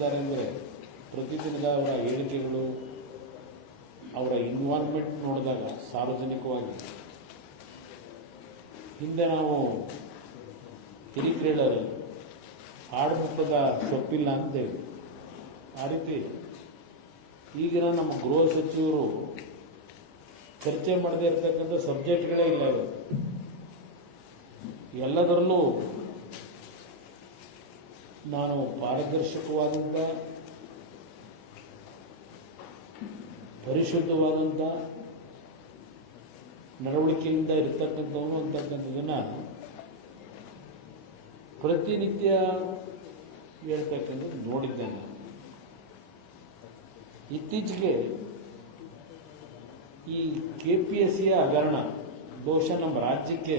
ಮಾಡ್ತಿದ್ದಾರೆ ಅಂದರೆ ಪ್ರತಿದಿನದ ಅವರ ಹೇಳಿಕೆಗಳು, ಅವರ ಇನ್ವಾಲ್ವ್ಮೆಂಟ್ ನೋಡಿದಾಗ ಸಾರ್ವಜನಿಕವಾಗಿ ಹಿಂದೆ ನಾವು ಹಿರಿಕೇಳರು ಆಡುಮುಟ್ಟದ ಸೊಪ್ಪಿಲ್ಲ ಅಂತೇವೆ. ಆ ರೀತಿ ಈಗಿನ ನಮ್ಮ ಗೃಹ ಸಚಿವರು ಚರ್ಚೆ ಮಾಡದೇ ಇರತಕ್ಕಂಥ ಸಬ್ಜೆಕ್ಟ್ಗಳೇ ಇಲ್ಲ ಇವತ್ತು. ಎಲ್ಲದರಲ್ಲೂ ನಾನು ಪಾರದರ್ಶಕವಾದಂಥ, ಪರಿಶುದ್ಧವಾದಂಥ ನಡವಳಿಕೆಯಿಂದ ಇರತಕ್ಕಂಥವನು ಅಂತಕ್ಕಂಥದ್ದನ್ನು ಪ್ರತಿನಿತ್ಯ ಹೇಳ್ತಕ್ಕಂಥದ್ದು ನೋಡಿದ್ದೇನೆ. ಇತ್ತೀಚೆಗೆ ಈ KPSCಯ ಹಗರಣ ಬಹುಶಃ ನಮ್ಮ ರಾಜ್ಯಕ್ಕೆ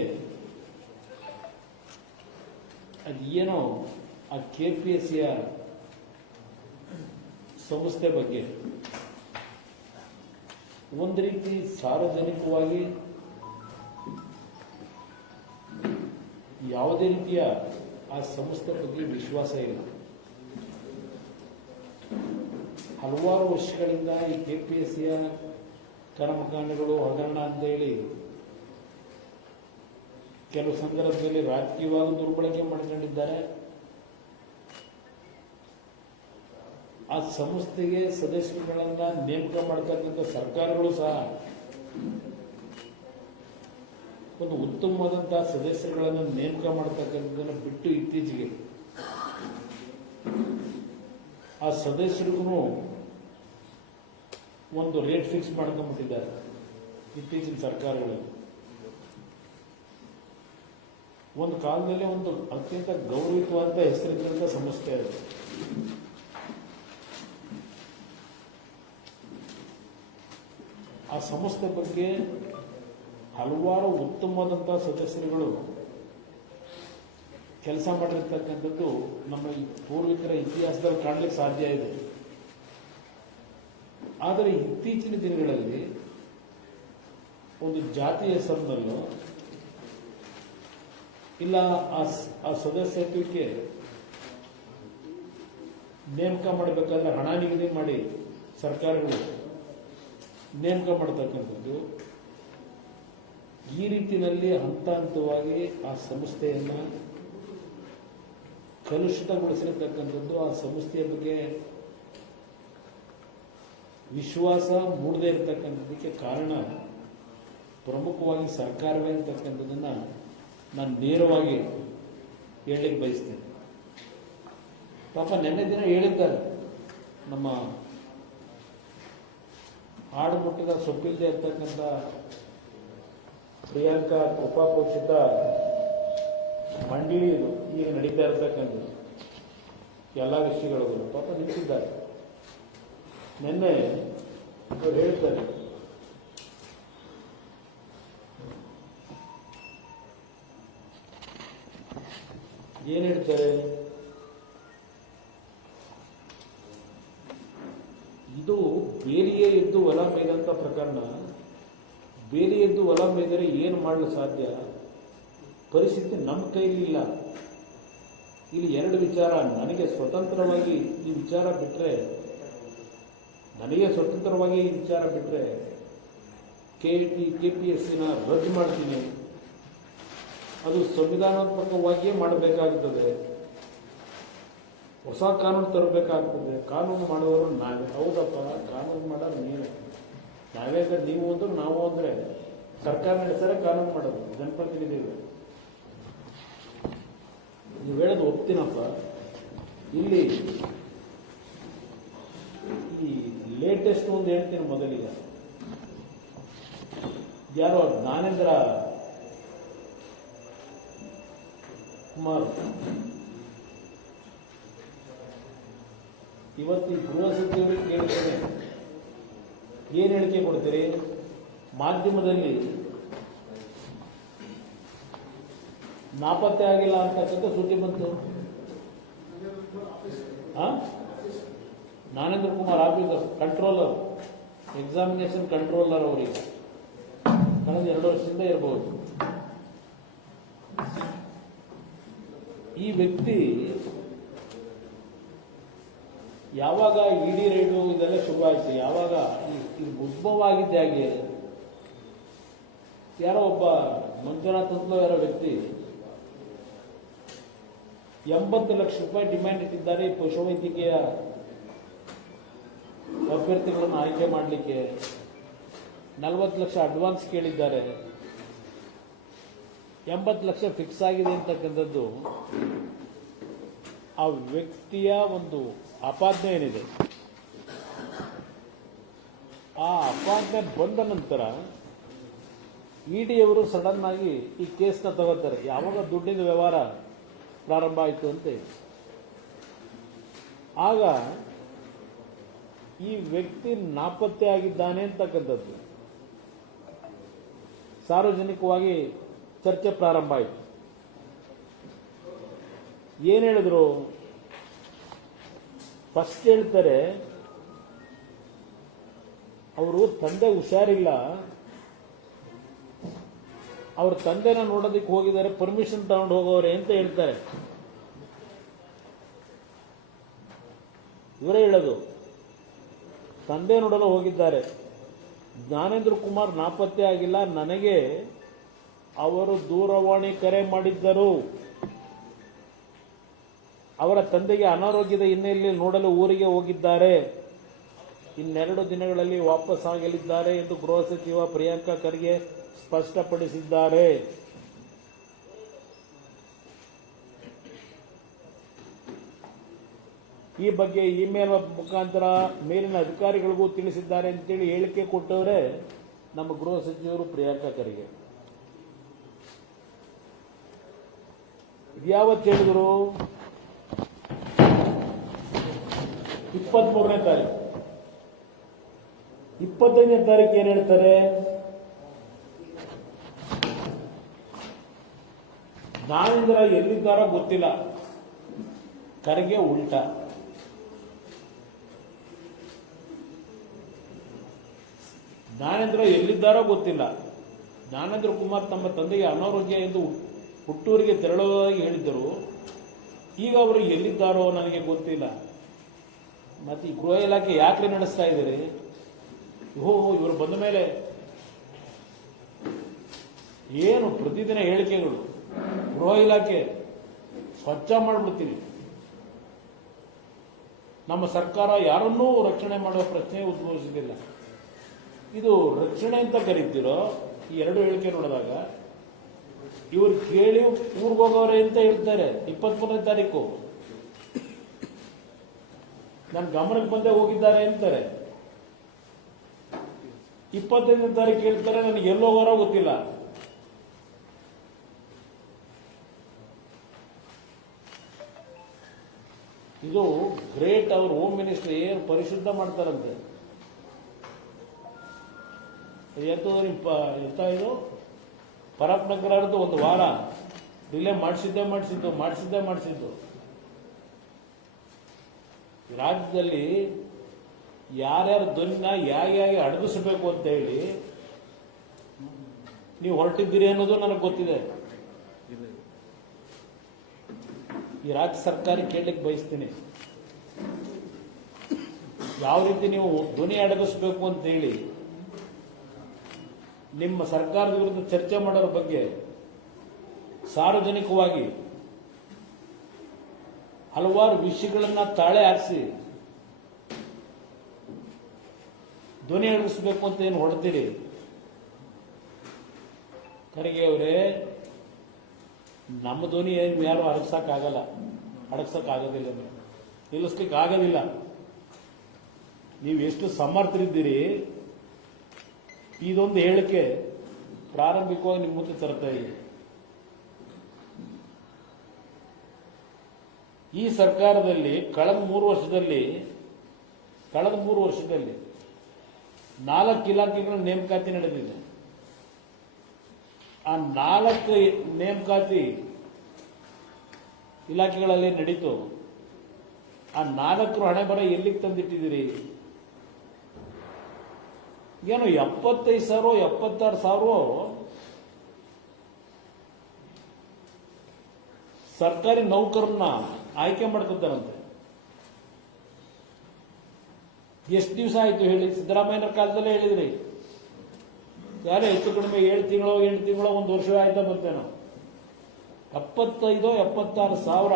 ಅದೇನೋ ಆ KPSCಯ ಸಂಸ್ಥೆ ಬಗ್ಗೆ ಒಂದು ರೀತಿ ಸಾರ್ವಜನಿಕವಾಗಿ ಯಾವುದೇ ರೀತಿಯ ಆ ಸಂಸ್ಥೆ ಬಗ್ಗೆ ವಿಶ್ವಾಸ ಇಲ್ಲ. ಹಲವಾರು ವರ್ಷಗಳಿಂದ ಈ KPSCಯ ಕರ್ಮಕಾಂಡಗಳು ಹಗರಣ ಅಂತ ಹೇಳಿ ಕೆಲವು ಸಂದರ್ಭದಲ್ಲಿ ರಾಜಕೀಯವಾಗಿ ದುರ್ಬಳಕೆ ಮಾಡಿಕೊಂಡಿದ್ದಾರೆ. ಆ ಸಂಸ್ಥೆಗೆ ಸದಸ್ಯರುಗಳನ್ನ ನೇಮಕ ಮಾಡತಕ್ಕಂಥ ಸರ್ಕಾರಗಳು ಸಹ ಒಂದು ಉತ್ತಮವಾದಂತಹ ಸದಸ್ಯರುಗಳನ್ನು ನೇಮಕ ಮಾಡತಕ್ಕಂಥದ್ದನ್ನು ಬಿಟ್ಟು ಇತ್ತೀಚೆಗೆ ಆ ಸದಸ್ಯರಿಗೂ ಒಂದು ರೇಟ್ ಫಿಕ್ಸ್ ಮಾಡ್ಕೊಂಡ್ಬಿಟ್ಟಿದ್ದಾರೆ ಇತ್ತೀಚಿನ ಸರ್ಕಾರಗಳಲ್ಲಿ. ಒಂದು ಕಾಲದಲ್ಲಿ ಒಂದು ಅತ್ಯಂತ ಗೌರವಿತವಾದ ಹೆಸರಿದ್ದಂಥ ಸಂಸ್ಥೆ ಅದು. ಆ ಸಂಸ್ಥೆ ಬಗ್ಗೆ ಹಲವಾರು ಉತ್ತಮವಾದಂತಹ ಸದಸ್ಯರುಗಳು ಕೆಲಸ ಮಾಡಿರ್ತಕ್ಕಂಥದ್ದು ನಮ್ಮ ಪೂರ್ವಿಕರ ಇತಿಹಾಸದಲ್ಲಿ ಕಾಣಲಿಕ್ಕೆ ಸಾಧ್ಯ ಇದೆ. ಆದರೆ ಇತ್ತೀಚಿನ ದಿನಗಳಲ್ಲಿ ಒಂದು ಜಾತಿ ಹೆಸರಿನಲ್ಲೋ ಇಲ್ಲ ಆ ಸದಸ್ಯತ್ವಕ್ಕೆ ನೇಮಕ ಮಾಡಬೇಕಾದ್ರೆ ಹಣ ನಿಗದಿ ಮಾಡಿ ಸರ್ಕಾರಗಳು ನೇಮಕ ಮಾಡತಕ್ಕಂಥದ್ದು, ಈ ರೀತಿಯಲ್ಲಿ ಹಂತ ಹಂತವಾಗಿ ಆ ಸಂಸ್ಥೆಯನ್ನ ಕಲುಷಿತಗೊಳಿಸಿರತಕ್ಕಂಥದ್ದು, ಆ ಸಂಸ್ಥೆಯ ಬಗ್ಗೆ ವಿಶ್ವಾಸ ಮೂಡದೇ ಇರತಕ್ಕಂಥದ್ದಕ್ಕೆ ಕಾರಣ ಪ್ರಮುಖವಾಗಿ ಸರ್ಕಾರವೇ ಅಂತಕ್ಕಂಥದ್ದನ್ನು ನಾನು ನೇರವಾಗಿ ಹೇಳಲಿಕ್ಕೆ ಬಯಸ್ತೇನೆ. ಪಾಪ ನಿನ್ನೆ ದಿನ ಹೇಳಿದ್ದಾರೆ, ನಮ್ಮ ಆಡುಮುಟ್ಟದ ಸೊಪ್ಪಿಲ್ಲದೆ ಇರ್ತಕ್ಕಂಥ ಪ್ರಿಯಾಂಕಾ ಕೃಪಾಪೋಷಿತ ಮಂಡಳಿ ಈಗ ನಡೀತಾ ಇರತಕ್ಕಂಥದ್ದು ಎಲ್ಲ ವಿಷಯಗಳು ಪಾಪ ನಿಂತಿದ್ದಾರೆ. ನಿನ್ನೆ ಅವರು ಹೇಳ್ತಾರೆ, ಏನ್ ಹೇಳ್ತಾರೆ, ಇದು ಬೇಲಿಯೇ ಎದ್ದು ಹೊಲ ಮೇಯ್ದಂತ ಪ್ರಕರಣ. ಬೇಲಿ ಎದ್ದು ಹೊಲ ಮೇಯ್ದರೆ ಏನು ಮಾಡಲು ಸಾಧ್ಯ? ಪರಿಸ್ಥಿತಿ ನಮ್ಮ ಕೈಲಿ ಇಲ್ಲ. ಇಲ್ಲಿ ಎರಡು ವಿಚಾರ, ನನಗೆ ಸ್ವತಂತ್ರವಾಗಿ ಈ ವಿಚಾರ ಬಿಟ್ಟರೆ KPSCನ ರದ್ದು ಮಾಡ್ತೀನಿ. ಅದು ಸಂವಿಧಾನಾತ್ಮಕವಾಗಿಯೇ ಮಾಡಬೇಕಾಗುತ್ತದೆ, ಹೊಸ ಕಾನೂನು ತರಬೇಕಾಗ್ತದೆ. ಕಾನೂನು ಮಾಡುವವರು ನಾವೇ. ಹೌದಪ್ಪ, ಕಾನೂನು ಮಾಡೋದು ನೀವೇ. ನಾವೇ ನೀವು ಅಂದ್ರೆ ನಾವು ಅಂದ್ರೆ ಸರ್ಕಾರ ನಡೆಸರೆ ಕಾನೂನು ಮಾಡೋದು ಜನಪ್ರತಿನಿಧಿಗಳು. ನೀವು ಹೇಳೋದು ಒಪ್ತೀನಪ್ಪ. ಇಲ್ಲಿ ಈ ಲೇಟೆಸ್ಟ್ ಒಂದು ಹೇಳ್ತೀನಿ ಮೊದಲಿಗೆ. ಯಾರೋ ಜ್ಞಾನೇಂದ್ರ ಕುಮಾರ್ ಇವತ್ತು ಈ ಗೃಹ ಸಚಿವರಿಗೆ ಕೇಳ್ತೇನೆ, ಏನ್ ಹೇಳಿಕೆ ಕೊಡ್ತೀರಿ? ಮಾಧ್ಯಮದಲ್ಲಿ ನಾಪತ್ತೆ ಆಗಿಲ್ಲ ಅಂತಕ್ಕಂಥ ಸುದ್ದಿ ಬಂತು. Jnanendra Kumar officer, controller, examination controller ಅವರಿಗೆ ಕಳೆದ 2 ವರ್ಷದಿಂದ ಇರಬಹುದು. ಈ ವ್ಯಕ್ತಿ ಯಾವಾಗ ಇಡಿ ರೈಡು ಇದೆಲ್ಲ ಶುರುವಾಯಿತು, ಯಾವಾಗ ಇದು ಉದ್ಭವ ಆಗಿದ್ದೆ ಹಾಗೆ ಯಾರೋ ಒಬ್ಬ ಮಂಜುನಾಥ್ ಅಂತ ಯಾರೋ ವ್ಯಕ್ತಿ 80 ಲಕ್ಷ ರೂಪಾಯಿ ಡಿಮ್ಯಾಂಡ್ ಇಟ್ಟಿದ್ದಾರೆ ಈ ಪಶುವೈದ್ಯಕೀಯ ಅಭ್ಯರ್ಥಿಗಳನ್ನು ಆಯ್ಕೆ ಮಾಡಲಿಕ್ಕೆ. 40 ಲಕ್ಷ ಅಡ್ವಾನ್ಸ್ ಕೇಳಿದ್ದಾರೆ, 80 ಲಕ್ಷ ಫಿಕ್ಸ್ ಆಗಿದೆ ಅಂತಕ್ಕಂಥದ್ದು ಆ ವ್ಯಕ್ತಿಯ ಒಂದು ಆಪಾದನೆ ಏನಿದೆ. ಆ ಆಪಾದನೆ ಬಂದ ನಂತರ ಇಡಿಯವರು ಸಡನ್ ಆಗಿ ಈ ಕೇಸ್ನ ತಗೋತಾರೆ. ಯಾವಾಗ ದುಡ್ಡಿನ ವ್ಯವಹಾರ ಪ್ರಾರಂಭ ಆಯಿತು ಅಂತ ಆಗ ಈ ವ್ಯಕ್ತಿ ನಾಪತ್ತೆ ಆಗಿದ್ದಾನೆ ಅಂತಕ್ಕಂಥದ್ದು ಸಾರ್ವಜನಿಕವಾಗಿ ಚರ್ಚೆ ಪ್ರಾರಂಭ ಆಯಿತು. ಏನ್ ಹೇಳಿದ್ರು? ಫಸ್ಟ್ ಹೇಳ್ತಾರೆ ಅವರು ತಂದೆ ಹುಷಾರಿಲ್ಲ, ಅವ್ರ ತಂದೆನ ನೋಡೋದಕ್ಕೆ ಹೋಗಿದ್ದಾರೆ, ಪರ್ಮಿಷನ್ ತಗೊಂಡು ಹೋಗೋರೆ ಅಂತ ಹೇಳ್ತಾರೆ. ಇವರೇ ಹೇಳೋದು, ತಂದೆ ನೋಡಲು ಹೋಗಿದ್ದಾರೆ. ಜ್ಞಾನೇಂದ್ರ ಕುಮಾರ್ ನಾಪತ್ತೆ ಆಗಿಲ್ಲ, ನನಗೆ ಅವರು ದೂರವಾಣಿ ಕರೆ ಮಾಡಿದ್ದರು. ಅವರ ತಂದೆಗೆ ಅನಾರೋಗ್ಯದ ಹಿನ್ನೆಲೆಯಲ್ಲಿ ನೋಡಲು ಊರಿಗೆ ಹೋಗಿದ್ದಾರೆ, ಇನ್ನೆರಡು ದಿನಗಳಲ್ಲಿ ವಾಪಸ್ ಆಗಲಿದ್ದಾರೆ ಎಂದು ಗೃಹ ಸಚಿವ ಪ್ರಿಯಾಂಕ ಖರ್ಗೆ ಸ್ಪಷ್ಟಪಡಿಸಿದ್ದಾರೆ. ಈ ಬಗ್ಗೆ ಇಮೇಲ್ ಮುಖಾಂತರ ಮೇಲಿನ ಅಧಿಕಾರಿಗಳಿಗೂ ತಿಳಿಸಿದ್ದಾರೆ ಅಂತೇಳಿ ಹೇಳಿಕೆ ಕೊಟ್ಟವರೇ ನಮ್ಮ ಗೃಹ ಸಚಿವರು ಪ್ರಿಯಾಂಕ ಖರ್ಗೆ. ಇದ್ಯಾವತ್ತು ಹೇಳಿದ್ರು? 23ನೇ ತಾರೀಕು. 25ನೇ ತಾರೀಕು ಏನ್ ಹೇಳ್ತಾರೆ? ಜ್ಞಾನೇಂದ್ರ ಎಲ್ಲಿದ್ದಾರೋ ಗೊತ್ತಿಲ್ಲ, ಖರ್ಗೆ ಉಲ್ಟಾ. ಜ್ಞಾನೇಂದ್ರ ಎಲ್ಲಿದ್ದಾರೋ ಗೊತ್ತಿಲ್ಲ. ಜ್ಞಾನೇಂದ್ರ ಕುಮಾರ್ ತಮ್ಮ ತಂದೆಗೆ ಅನಾರೋಗ್ಯ ಎಂದು ಹುಟ್ಟೂರಿಗೆ ತೆರಳುವುದಾಗಿ ಹೇಳಿದ್ದರು. ಈಗ ಅವರು ಎಲ್ಲಿದ್ದಾರೋ ನನಗೆ ಗೊತ್ತಿಲ್ಲ. ಮತ್ತೆ ಈ ಗೃಹ ಇಲಾಖೆ ಯಾಕ್ರೆ ನಡೆಸ್ತಾ ಇದ್ದೀರಿ? ಇವರು ಬಂದ ಮೇಲೆ ಏನು ಪ್ರತಿದಿನ ಹೇಳಿಕೆಗಳು. ಗೃಹ ಇಲಾಖೆ ಸ್ವಚ್ಛ ಮಾಡಿಬಿಡ್ತೀವಿ, ನಮ್ಮ ಸರ್ಕಾರ ಯಾರನ್ನೂ ರಕ್ಷಣೆ ಮಾಡುವ ಪ್ರಶ್ನೆ ಉದ್ಭವಿಸುತ್ತಿಲ್ಲ. ಇದು ರಕ್ಷಣೆ ಅಂತ ಕರೀತಿರೋ ಈ ಎರಡು ಹೇಳಿಕೆ ನೋಡಿದಾಗ ಇವರು ಕೇಳಿ ಊರಿಗೆ ಹೋಗೋರೆ ಅಂತ ಹೇಳ್ತಾರೆ. 23ನೇ ತಾರೀಕು ನನ್ನ ಗಮನಕ್ಕೆ ಬಂದೇ ಹೋಗಿದ್ದಾರೆ ಅಂತಾರೆ. 25ನೇ ತಾರೀಕು ಹೇಳ್ತಾರೆ ನನಗೆ ಎಲ್ಲೋಗೋರೋ ಗೊತ್ತಿಲ್ಲ. ಇದು ಗ್ರೇಟ್. ಅವ್ರ ಹೋಮ್ ಮಿನಿಸ್ಟರ್ ಏನು ಪರಿಶುದ್ಧ ಮಾಡ್ತಾರಂತೆ. ಎಂತ ಇದು ಪರಪ್ ನಗರದ್ದು ಒಂದು ವಾರ ರಿಲೇ ಮಾಡಿಸಿದ್ದು. ರಾಜ್ಯದಲ್ಲಿ ಯಾರ್ಯಾರ ಧ್ವನಿನ ಹೇಗೆ ಅಡಗಿಸಬೇಕು ಅಂತ ಹೇಳಿ ನೀವು ಹೊರಟಿದ್ದೀರಿ ಅನ್ನೋದು ನನಗೆ ಗೊತ್ತಿದೆ. ಈ ರಾಜ್ಯ ಸರ್ಕಾರ ಕೇಳಲಿಕ್ಕೆ ಬಯಸ್ತೀನಿ, ಯಾವ ರೀತಿ ನೀವು ಧ್ವನಿ ಅಡಗಿಸಬೇಕು ಅಂತ ಹೇಳಿ ನಿಮ್ಮ ಸರ್ಕಾರದ ವಿರುದ್ಧ ಚರ್ಚೆ ಮಾಡೋರ ಬಗ್ಗೆ ಸಾರ್ವಜನಿಕವಾಗಿ ಹಲವಾರು ವಿಷಯಗಳನ್ನ ತಾಳೆ ಹಾರಿಸಿ ಧ್ವನಿ ಅಡಗಿಸಬೇಕು ಅಂತ ಏನು ಹೊರಡ್ತೀರಿ? ಖರ್ಗೆ ಅವರೇ, ನಮ್ಮ ಧ್ವನಿ ಯಾರು ಅಡಗಿಸಕ್ಕಾಗಲ್ಲ, ಅಡಗಿಸಕ್ಕಾಗೋದಿಲ್ಲ, ನಿಲ್ಲಿಸ್ಲಿಕ್ಕೆ ಆಗೋದಿಲ್ಲ. ನೀವು ಎಷ್ಟು ಸಮರ್ಥರಿದ್ದೀರಿ ಇದೊಂದು ಹೇಳಿಕೆ ಪ್ರಾರಂಭಿಕವಾಗಿ ನಿಮ್ಮ ಮುಂದೆ ತರ್ತಾ ಇದೆ. ಈ ಸರ್ಕಾರದಲ್ಲಿ ಕಳೆದ 3 ವರ್ಷದಲ್ಲಿ 4 ಇಲಾಖೆಗಳ ನೇಮಕಾತಿ ನಡೆದಿದೆ. ಆ 4 ನೇಮಕಾತಿ ಇಲಾಖೆಗಳಲ್ಲಿ ನಡೀತು. ಆ 4 ಹಣೆ ಬರ ಎಲ್ಲಿಗೆ ತಂದಿಟ್ಟಿದ್ದೀರಿ? ಏನು 75,000 76,000 ಸರ್ಕಾರಿ ನೌಕರನ್ನ ಆಯ್ಕೆ ಮಾಡ್ಕೊತಾರಂತೆ. ಎಷ್ಟು ದಿವಸ ಆಯ್ತು ಹೇಳಿ? ಸಿದ್ದರಾಮಯ್ಯನ ಕಾಲದಲ್ಲೇ ಹೇಳಿದ್ರಿ. ಯಾರೇ ಹೆಚ್ಚು ಕಡಿಮೆ 7 ತಿಂಗಳು 8 ತಿಂಗಳು 1 ವರ್ಷ ಆಯ್ತಾ ಬರ್ತೇನೋ. 75-76 ಸಾವಿರ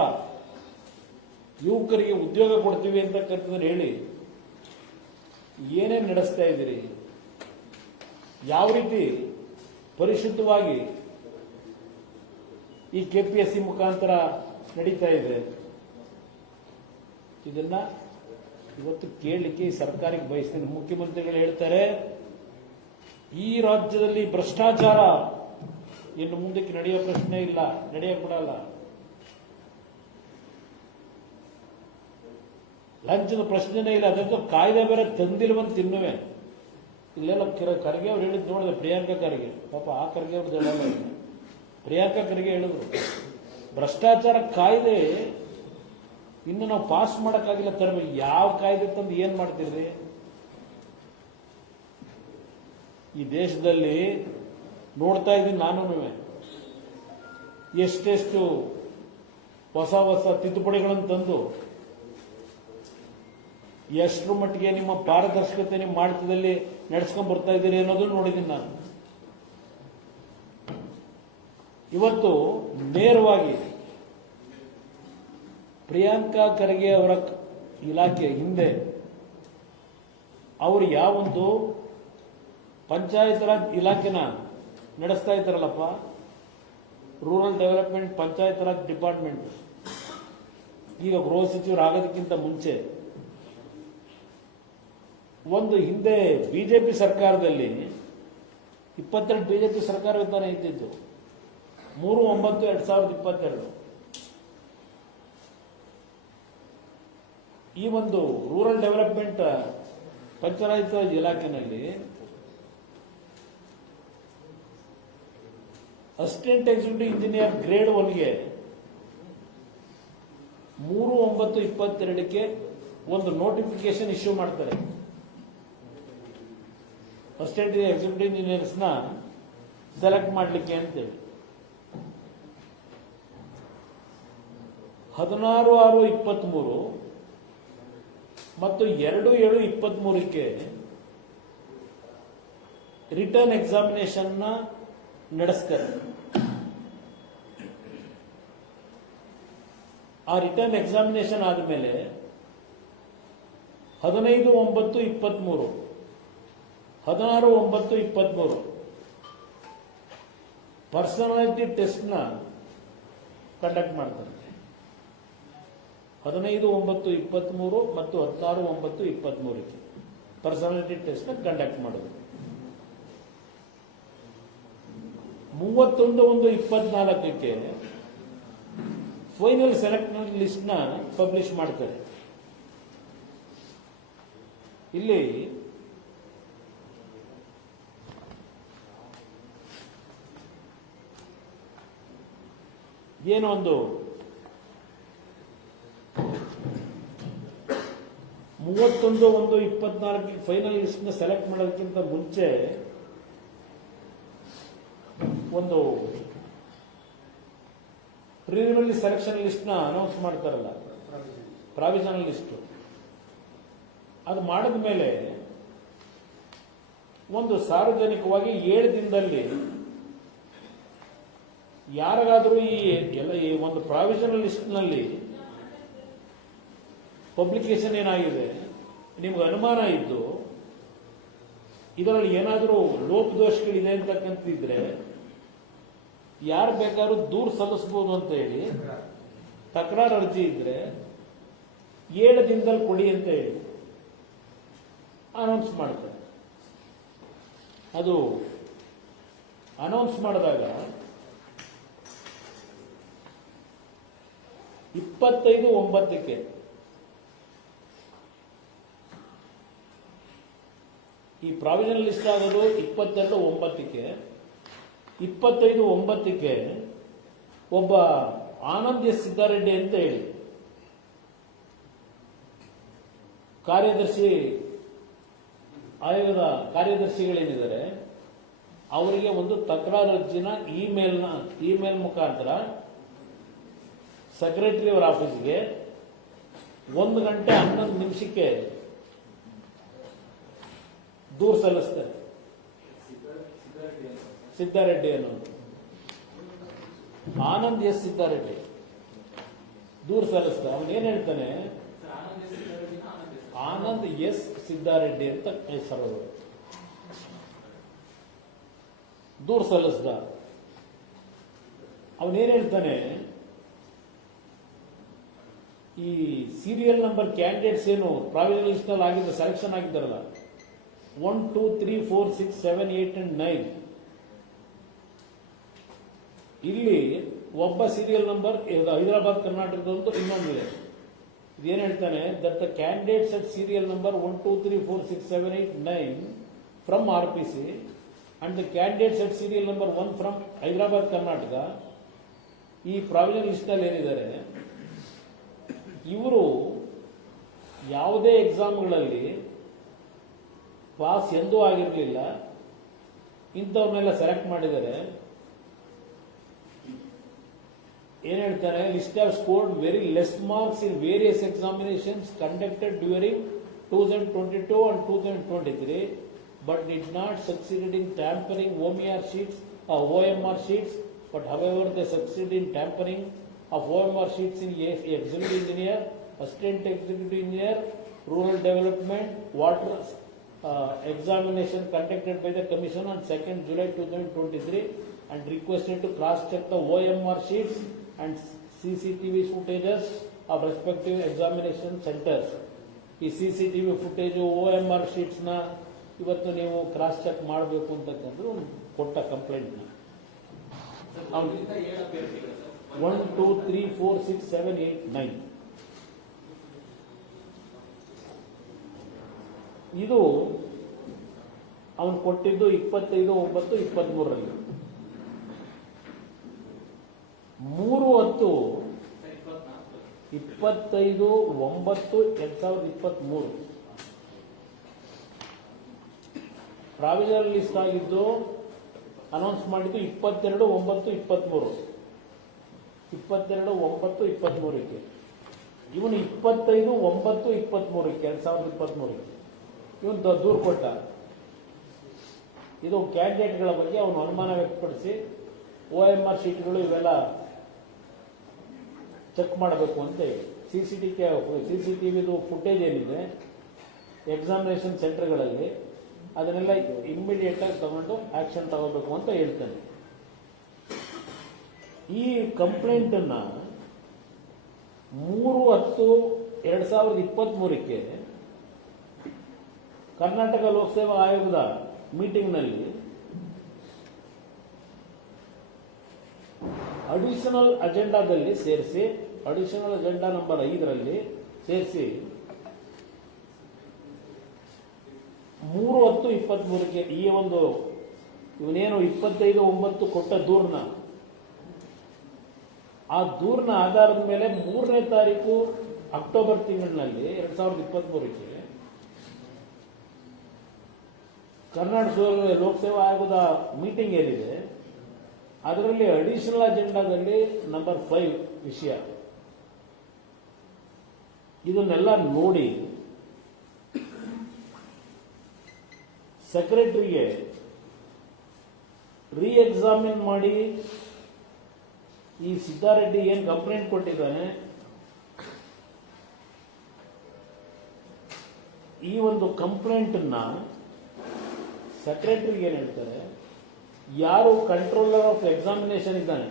ಯುವಕರಿಗೆ ಉದ್ಯೋಗ ಕೊಡ್ತೀವಿ ಅಂತ ಕರೆದ್ರೆ ಹೇಳಿ, ಏನೇನು ನಡೆಸ್ತಾ ಇದ್ದೀರಿ? ಯಾವ ರೀತಿ ಪರಿಶುದ್ಧವಾಗಿ ಈ ಕೆಪಿಎಸ್ಸಿ ಮುಖಾಂತರ ನಡೀತಾ ಇದೆ? ಇದನ್ನ ಇವತ್ತು ಕೇಳಲಿಕ್ಕೆ ಈ ಸರ್ಕಾರಕ್ಕೆ ಬಯಸ್ತೀನಿ. ಮುಖ್ಯಮಂತ್ರಿಗಳು ಹೇಳ್ತಾರೆ, ಈ ರಾಜ್ಯದಲ್ಲಿ ಭ್ರಷ್ಟಾಚಾರ ಇನ್ನು ಮುಂದಕ್ಕೆ ನಡೆಯೋ ಪ್ರಶ್ನೆ ಇಲ್ಲ, ನಡೆಯಕ್ಕೆ ಬಿಡಲ್ಲ. ಲಂಚದ ಪ್ರಶ್ನೆನೇ ಇಲ್ಲ. ಅದಕ್ಕೆ ಕಾಯ್ದೆ ಬೇರೆ ತಂದಿಲ್ವಂತ ತಿನ್ನುವೆ. ಇಲ್ಲೆಲ್ಲ ಖರ್ಗೆ ಅವ್ರು ಹೇಳಿದ್ ನೋಡಿದೆ, ಪ್ರಿಯಾಂಕಾ ಖರ್ಗೆ. ಪಾಪ ಆ ಖರ್ಗೆ ಅವ್ರದ್ದು ಹೇಳಲ್ಲ, ಪ್ರಿಯಾಂಕಾ ಖರ್ಗೆ ಹೇಳಿದ್ರು, ಭ್ರಷ್ಟಾಚಾರ ಕಾಯ್ದೆ ಇನ್ನು ನಾವು ಪಾಸ್ ಮಾಡೋಕ್ಕಾಗಿಲ್ಲ, ತರಬೇಕು. ಯಾವ ಕಾಯ್ದೆ ತಂದು ಏನ್ ಮಾಡ್ತಿರ್ರಿ? ಈ ದೇಶದಲ್ಲಿ ನೋಡ್ತಾ ಇದ್ದೀನಿ ನಾನು, ಎಷ್ಟೆಷ್ಟು ಹೊಸ ಹೊಸ ತಿದ್ದುಪಡಿಗಳನ್ನು ತಂದು ಎಷ್ಟರ ಮಟ್ಟಿಗೆ ನಿಮ್ಮ ಪಾರದರ್ಶಕತೆ ನಿಮ್ಮ ಆಡಳಿತದಲ್ಲಿ ನಡೆಸ್ಕೊಂಡ್ ಬರ್ತಾ ಇದ್ದೀರಿ ಅನ್ನೋದನ್ನು ನೋಡಿದ್ದೀನಿ ನಾನು. ಇವತ್ತು ನೇರವಾಗಿ ಪ್ರಿಯಾಂಕಾ ಖರ್ಗೆ ಅವರ ಇಲಾಖೆ ಹಿಂದೆ ಅವರು ಯಾವೊಂದು ಪಂಚಾಯತ್ ರಾಜ್ ಇಲಾಖೆನ ನಡೆಸ್ತಾ ಇದ್ದಾರಲ್ಲಪ್ಪ, rural development Panchayat Raj department, ಈಗ ಗೃಹ ಸಚಿವರಾಗೋದಕ್ಕಿಂತ ಮುಂಚೆ ಒಂದು ಹಿಂದೆ ಬಿಜೆಪಿ ಸರ್ಕಾರದಲ್ಲಿ 22 ಬಿಜೆಪಿ ಸರ್ಕಾರ ತಾನೇ ಇದ್ದಿದ್ದು, 3/9/2022 ಈ ಒಂದು ರೂರಲ್ ಡೆವಲಪ್ಮೆಂಟ್ ಪಂಚಾಯತ್ ರಾಜ್ ಇಲಾಖೆಯಲ್ಲಿ ಅಸಿಸ್ಟೆಂಟ್ ಎಕ್ಸಿಕ್ಯೂಟಿವ್ ಇಂಜಿನಿಯರ್ ಗ್ರೇಡ್ 1ಗೆ 3/9/22ಕ್ಕೆ ಒಂದು ನೋಟಿಫಿಕೇಶನ್ ಇಶ್ಯೂ ಮಾಡ್ತಾರೆ. ಅಸಿಸ್ಟೆಂಟ್ ಎಕ್ಸಿಕ್ಯೂಟಿವ್ ಇಂಜಿನಿಯರ್ಸ್ ನ ಸೆಲೆಕ್ಟ್ ಮಾಡಲಿಕ್ಕೆ ಅಂತೇಳಿ 16/6/23 ಮತ್ತು 2/7/23ಕ್ಕೆ ರಿಟರ್ನ್ ಎಕ್ಸಾಮಿನೇಷನ್ ನಡೆಸ್ತಾರೆ. ಆ ರಿಟರ್ನ್ ಎಕ್ಸಾಮಿನೇಷನ್ ಆದಮೇಲೆ 15/9/23 16/9/23 ಪರ್ಸನಾಲಿಟಿ ಟೆಸ್ಟ್ ನ ಕಂಡಕ್ಟ್ ಮಾಡ್ತಾರೆ. 15/9/23 ಮತ್ತು 16/9/23ಕ್ಕೆ ಪರ್ಸನಾಲಿಟಿ ಟೆಸ್ಟ್ ನ ಕಂಡಕ್ಟ್ ಮಾಡೋದು. 31/1/24ಕ್ಕೆ ಫೈನಲ್ ಸೆಲೆಕ್ಟ್ ಲಿಸ್ಟ್ ನ ಪಬ್ಲಿಷ್ ಮಾಡ್ತಾರೆ. ಇಲ್ಲಿ ಏನೋ ಒಂದು 31/1/24ಕ್ಕೆ ಫೈನಲ್ ಲಿಸ್ಟ್ ನ ಸೆಲೆಕ್ಟ್ ಮಾಡೋದಕ್ಕಿಂತ ಮುಂಚೆ ಒಂದು ಪ್ರಿಲಿಮಿನರಿ ಸೆಲೆಕ್ಷನ್ ಲಿಸ್ಟ್ ನ ಅನೌನ್ಸ್ ಮಾಡ್ತಾರಲ್ಲ, ಪ್ರಾವಿಷನಲ್ ಲಿಸ್ಟ್, ಅದು ಮಾಡಿದ ಮೇಲೆ ಒಂದು ಸಾರ್ವಜನಿಕವಾಗಿ 7 ದಿನದಲ್ಲಿ ಯಾರಿಗಾದ್ರೂ ಈ ಒಂದು ಪ್ರಾವಿಷನಲ್ ಲಿಸ್ಟ್ ನಲ್ಲಿ ಪಬ್ಲಿಕೇಶನ್ ಏನಾಗಿದೆ ನಿಮ್ಗೆ ಅನುಮಾನ ಇದ್ದು ಇದರಲ್ಲಿ ಏನಾದರೂ ಲೋಪದೋಷಗಳಿದೆ ಅಂತಕ್ಕಂತಿದ್ರೆ ಯಾರು ಬೇಕಾದ್ರೂ ದೂರು ಸಲ್ಲಿಸಬಹುದು ಅಂತ ಹೇಳಿ ತಕರಾರು ಅರ್ಜಿ ಇದ್ರೆ 7 ದಿನದಲ್ಲಿ ಕೊಡಿ ಅಂತ ಹೇಳಿ ಅನೌನ್ಸ್ ಮಾಡ್ತಾರೆ. ಅದು ಅನೌನ್ಸ್ ಮಾಡಿದಾಗ 25/9ಕ್ಕೆ ಈ ಪ್ರಾವಿಷನಲ್ ಲಿಸ್ಟ್ ಆಗೋದು 22/9ಕ್ಕೆ 25/9ಕ್ಕೆ ಒಬ್ಬ ಆನಂದ್ ಎಸ್ ಸಿದ್ದಾರೆಡ್ಡಿ ಅಂತ ಹೇಳಿ ಕಾರ್ಯದರ್ಶಿ ಆಯೋಗದ ಕಾರ್ಯದರ್ಶಿಗಳೇನಿದ್ದಾರೆ ಅವರಿಗೆ ಒಂದು ತಕರಾರು ಅರ್ಜಿನ ಇಮೇಲ್ ಮುಖಾಂತರ ಸೆಕ್ರೆಟರಿ ಅವರ ಆಫೀಸ್ಗೆ 1 ಗಂಟೆ 11 ನಿಮಿಷಕ್ಕೆ ದೂರು ಸಲ್ಲಿಸ್ತಾರೆ. ಸಿದ್ದಾರೆಡ್ಡಿ ಅನ್ನೋದು ಆನಂದ್ ಎಸ್ ಸಿದ್ದಾರೆಡ್ಡಿ ದೂರು ಸಲ್ಲಿಸ್ದ. ಅವನೇನ್ ಹೇಳ್ತಾನೆ, ಆನಂದ್ ಎಸ್ ಸಿದ್ದಾರೆಡ್ಡಿ ಅಂತ ಹೆಸರು ದೂರು ಸಲ್ಲಿಸ್ದ. ಅವನೇನ್ ಹೇಳ್ತಾನೆ, ಈ ಸೀರಿಯಲ್ ನಂಬರ್ ಕ್ಯಾಂಡಿಡೇಟ್ಸ್ ಏನು ಪ್ರಾವಿಷನಲ್ ಲಿಸ್ಟ್ ನಲ್ಲಿ ಆಗಿದ್ದ ಸೆಲೆಕ್ಷನ್ ಆಗಿದ್ದಾರಲ್ಲ 1, 2, 3, 4, 6, 7, 8 and 9, ಇಲ್ಲಿ ಒಬ್ಬ ಸೀರಿಯಲ್ ನಂಬರ್ ಹೈದರಾಬಾದ್ ಕರ್ನಾಟಕದಂತೂ ಇನ್ನೊಂದಿದೆ. ಇದೇನ್ ಹೇಳ್ತಾನೆ, that the candidates at serial number 1, 2, 3, 4, 6, 7, 8, 9 from RPC and the candidates at serial number 1 from Hyderabad Karnataka, ಈ ಪ್ರಾವಿಷನಲ್ ಲಿಸ್ಟ್ ನಲ್ಲಿ ಏನಿದ್ದಾರೆ ಇವರು ಯಾವುದೇ ಎಕ್ಸಾಮ್ಗಳಲ್ಲಿ ಪಾಸ್ ಎಂದೂ ಆಗಿರಲಿಲ್ಲ, ಇಂಥವ್ರನ್ನೆಲ್ಲ ಸೆಲೆಕ್ಟ್ ಮಾಡಿದ್ದಾರೆ. ಏನ್ ಹೇಳ್ತಾರೆ, list have scored very less marks in various examinations conducted during 2022 and 2023 but did not succeed in tampering OMR sheets, but however they succeed in tampering of OMR sheets in executive engineer, assistant executive engineer, rural development, water examination conducted by the commission on 2nd July 2023 and requested to cross-check the OMR sheets and CCTV footages of respective examination centers. ಈ CCTV footage OMR sheets ನ ಇವತ್ತು ನೀವು cross check ಮಾಡಬೇಕು ಅಂತಕ್ಕಂಥದ್ದು ಕೊಟ್ಟ complaint ನ 1, 2, 3, 4, 6, 7, 8, 9 ಇದು ಅವನು ಕೊಟ್ಟಿದ್ದು 25/9/23 3/10/25/9/2023 ಪ್ರಾವಿಷನಲ್ ಲಿಸ್ಟ್ ಆಗಿದ್ದು ಅನೌನ್ಸ್ ಮಾಡಿದ್ದು 22/9/23 22/9/23ಕ್ಕೆ ಇವನು 25/9/23ಕ್ಕೆ 2023ಕ್ಕೆ ಇವನು ದೂರು ಕೊಟ್ಟ. ಇದು ಕ್ಯಾಂಡಿಡೇಟ್ಗಳ ಬಗ್ಗೆ ಅವನು ಅನುಮಾನ ವ್ಯಕ್ತಪಡಿಸಿ OMR ಶೀಟ್ಗಳು ಇವೆಲ್ಲ ಚೆಕ್ ಮಾಡಬೇಕು ಅಂತ ಹೇಳಿ ಸಿಸಿಟಿವಿದು ಫುಟೇಜ್ ಏನಿದೆ ಎಕ್ಸಾಮಿನೇಷನ್ ಸೆಂಟರ್ಗಳಲ್ಲಿ ಅದನ್ನೆಲ್ಲ ಇಮ್ಮಿಡಿಯೇಟ್ ಆಗಿ ತಗೊಂಡು ಆಕ್ಷನ್ ತಗೋಬೇಕು ಅಂತ ಹೇಳ್ತಾನೆ. ಈ ಕಂಪ್ಲೇಂಟ್ ಅನ್ನ 3/10/2023ಕ್ಕೆ ಕರ್ನಾಟಕ ಲೋಕಸೇವಾ ಆಯೋಗದ ಮೀಟಿಂಗ್ನಲ್ಲಿ ಅಡಿಷನಲ್ ಅಜೆಂಡಾದಲ್ಲಿ ಸೇರಿಸಿ, ಅಡಿಷನಲ್ ಅಜೆಂಡಾ ನಂಬರ್ 5ರಲ್ಲಿ ಸೇರಿಸಿ 3/10/23ಕ್ಕೆ ಈ ಒಂದು ಇವನೇನು 25/9 ಕೊಟ್ಟ ದೂರ್ನ, ಆ ದೂರ್ನ ಆಧಾರದ ಮೇಲೆ 3ನೇ ತಾರೀಕು ಅಕ್ಟೋಬರ್ ತಿಂಗಳಿನಲ್ಲಿ 2023ಕ್ಕೆ ಕರ್ನಾಟಕ ಲೋಕಸೇವಾ ಆಯೋಗದ ಮೀಟಿಂಗ್ ಏನಿದೆ ಅದರಲ್ಲಿ ಅಡಿಷನಲ್ ಅಜೆಂಡಾದಲ್ಲಿ ನಂಬರ್ 5 ವಿಷಯ ಇದನ್ನೆಲ್ಲ ನೋಡಿ ಸೆಕ್ರೆಟರಿಗೆ ಎಕ್ಸಾಮಿನ್ ಮಾಡಿ ಈ ಸಿದ್ದಾರೆಡ್ಡಿ ಏನ್ ಕಂಪ್ಲೇಂಟ್ ಕೊಟ್ಟಿದ್ದಾನೆ ಈ ಒಂದು ಕಂಪ್ಲೇಂಟ್ ಸೆಕ್ರೆಟರಿಗೆ ಏನ್ ಹೇಳ್ತಾರೆ, ಯಾರು ಕಂಟ್ರೋಲರ್ ಆಫ್ ಎಕ್ಸಾಮಿನೇಷನ್ ಇದ್ದಾನೆ,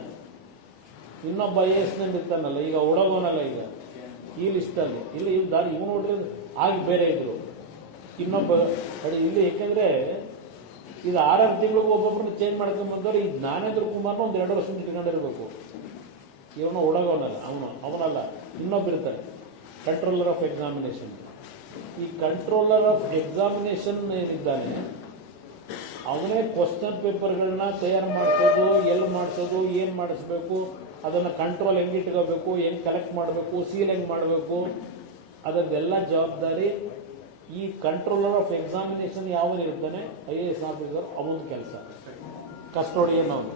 ಇನ್ನೊಬ್ಬ IAS ಇರ್ತಾನಲ್ಲ, ಈಗ ಒಳಗೋನಲ್ಲ ಈಗ ಈ ಲಿಸ್ಟ್ ಅಲ್ಲಿ ಇಲ್ಲಿ ದಾರಿ ಇವನು ನೋಡ್ರಿ ಆಗಿ ಬೇರೆ ಇದ್ರು ಇನ್ನೊಬ್ಬ ಇಲ್ಲಿ, ಯಾಕೆಂದ್ರೆ ಇದು 6 ತಿಂಗಳಿಗೂ ಒಬ್ಬೊಬ್ಬರನ್ನ ಚೇಂಜ್ ಮಾಡ್ಕೊಂಡ್ ಬಂದವ್ರು. ಈ ಜ್ಞಾನೇಂದ್ರ ಕುಮಾರ್ನ ಒಂದು 2 ವರ್ಷ ಇಟ್ಕೊಂಡಿರ್ಬೇಕು. ಇವನು ಒಳಗೋನಲ್ಲ, ಅವನಲ್ಲ ಇನ್ನೊಬ್ಬಿರ್ತಾರೆ ಕಂಟ್ರೋಲರ್ ಆಫ್ ಎಕ್ಸಾಮಿನೇಷನ್. ಈ ಕಂಟ್ರೋಲರ್ ಆಫ್ ಎಕ್ಸಾಮಿನೇಷನ್ ಏನಿದ್ದಾನೆ ಅವನೇ ಕ್ವಶನ್ ಪೇಪರ್ಗಳನ್ನ ತಯಾರು ಮಾಡಿಸೋದು, ಎಲ್ಲಿ ಮಾಡಿಸೋದು, ಏನ್ ಮಾಡಿಸ್ಬೇಕು, ಅದನ್ನ ಕಂಟ್ರೋಲ್ ಹೆಂಗ್ ಇಟ್ಕೋಬೇಕು, ಹೆಂಗ್ ಕಲೆಕ್ಟ್ ಮಾಡಬೇಕು, ಸೀಲ್ ಹೆಂಗ್ ಮಾಡಬೇಕು, ಅದರದೆಲ್ಲ ಜವಾಬ್ದಾರಿ ಈ ಕಂಟ್ರೋಲರ್ ಆಫ್ ಎಕ್ಸಾಮಿನೇಷನ್ ಯಾವನಿರ್ತಾನೆ IAS ಆಫೀಸರ್ ಅವನ ಕೆಲಸ, ಕಸ್ಟೋಡಿಯನ್ ಅವನು.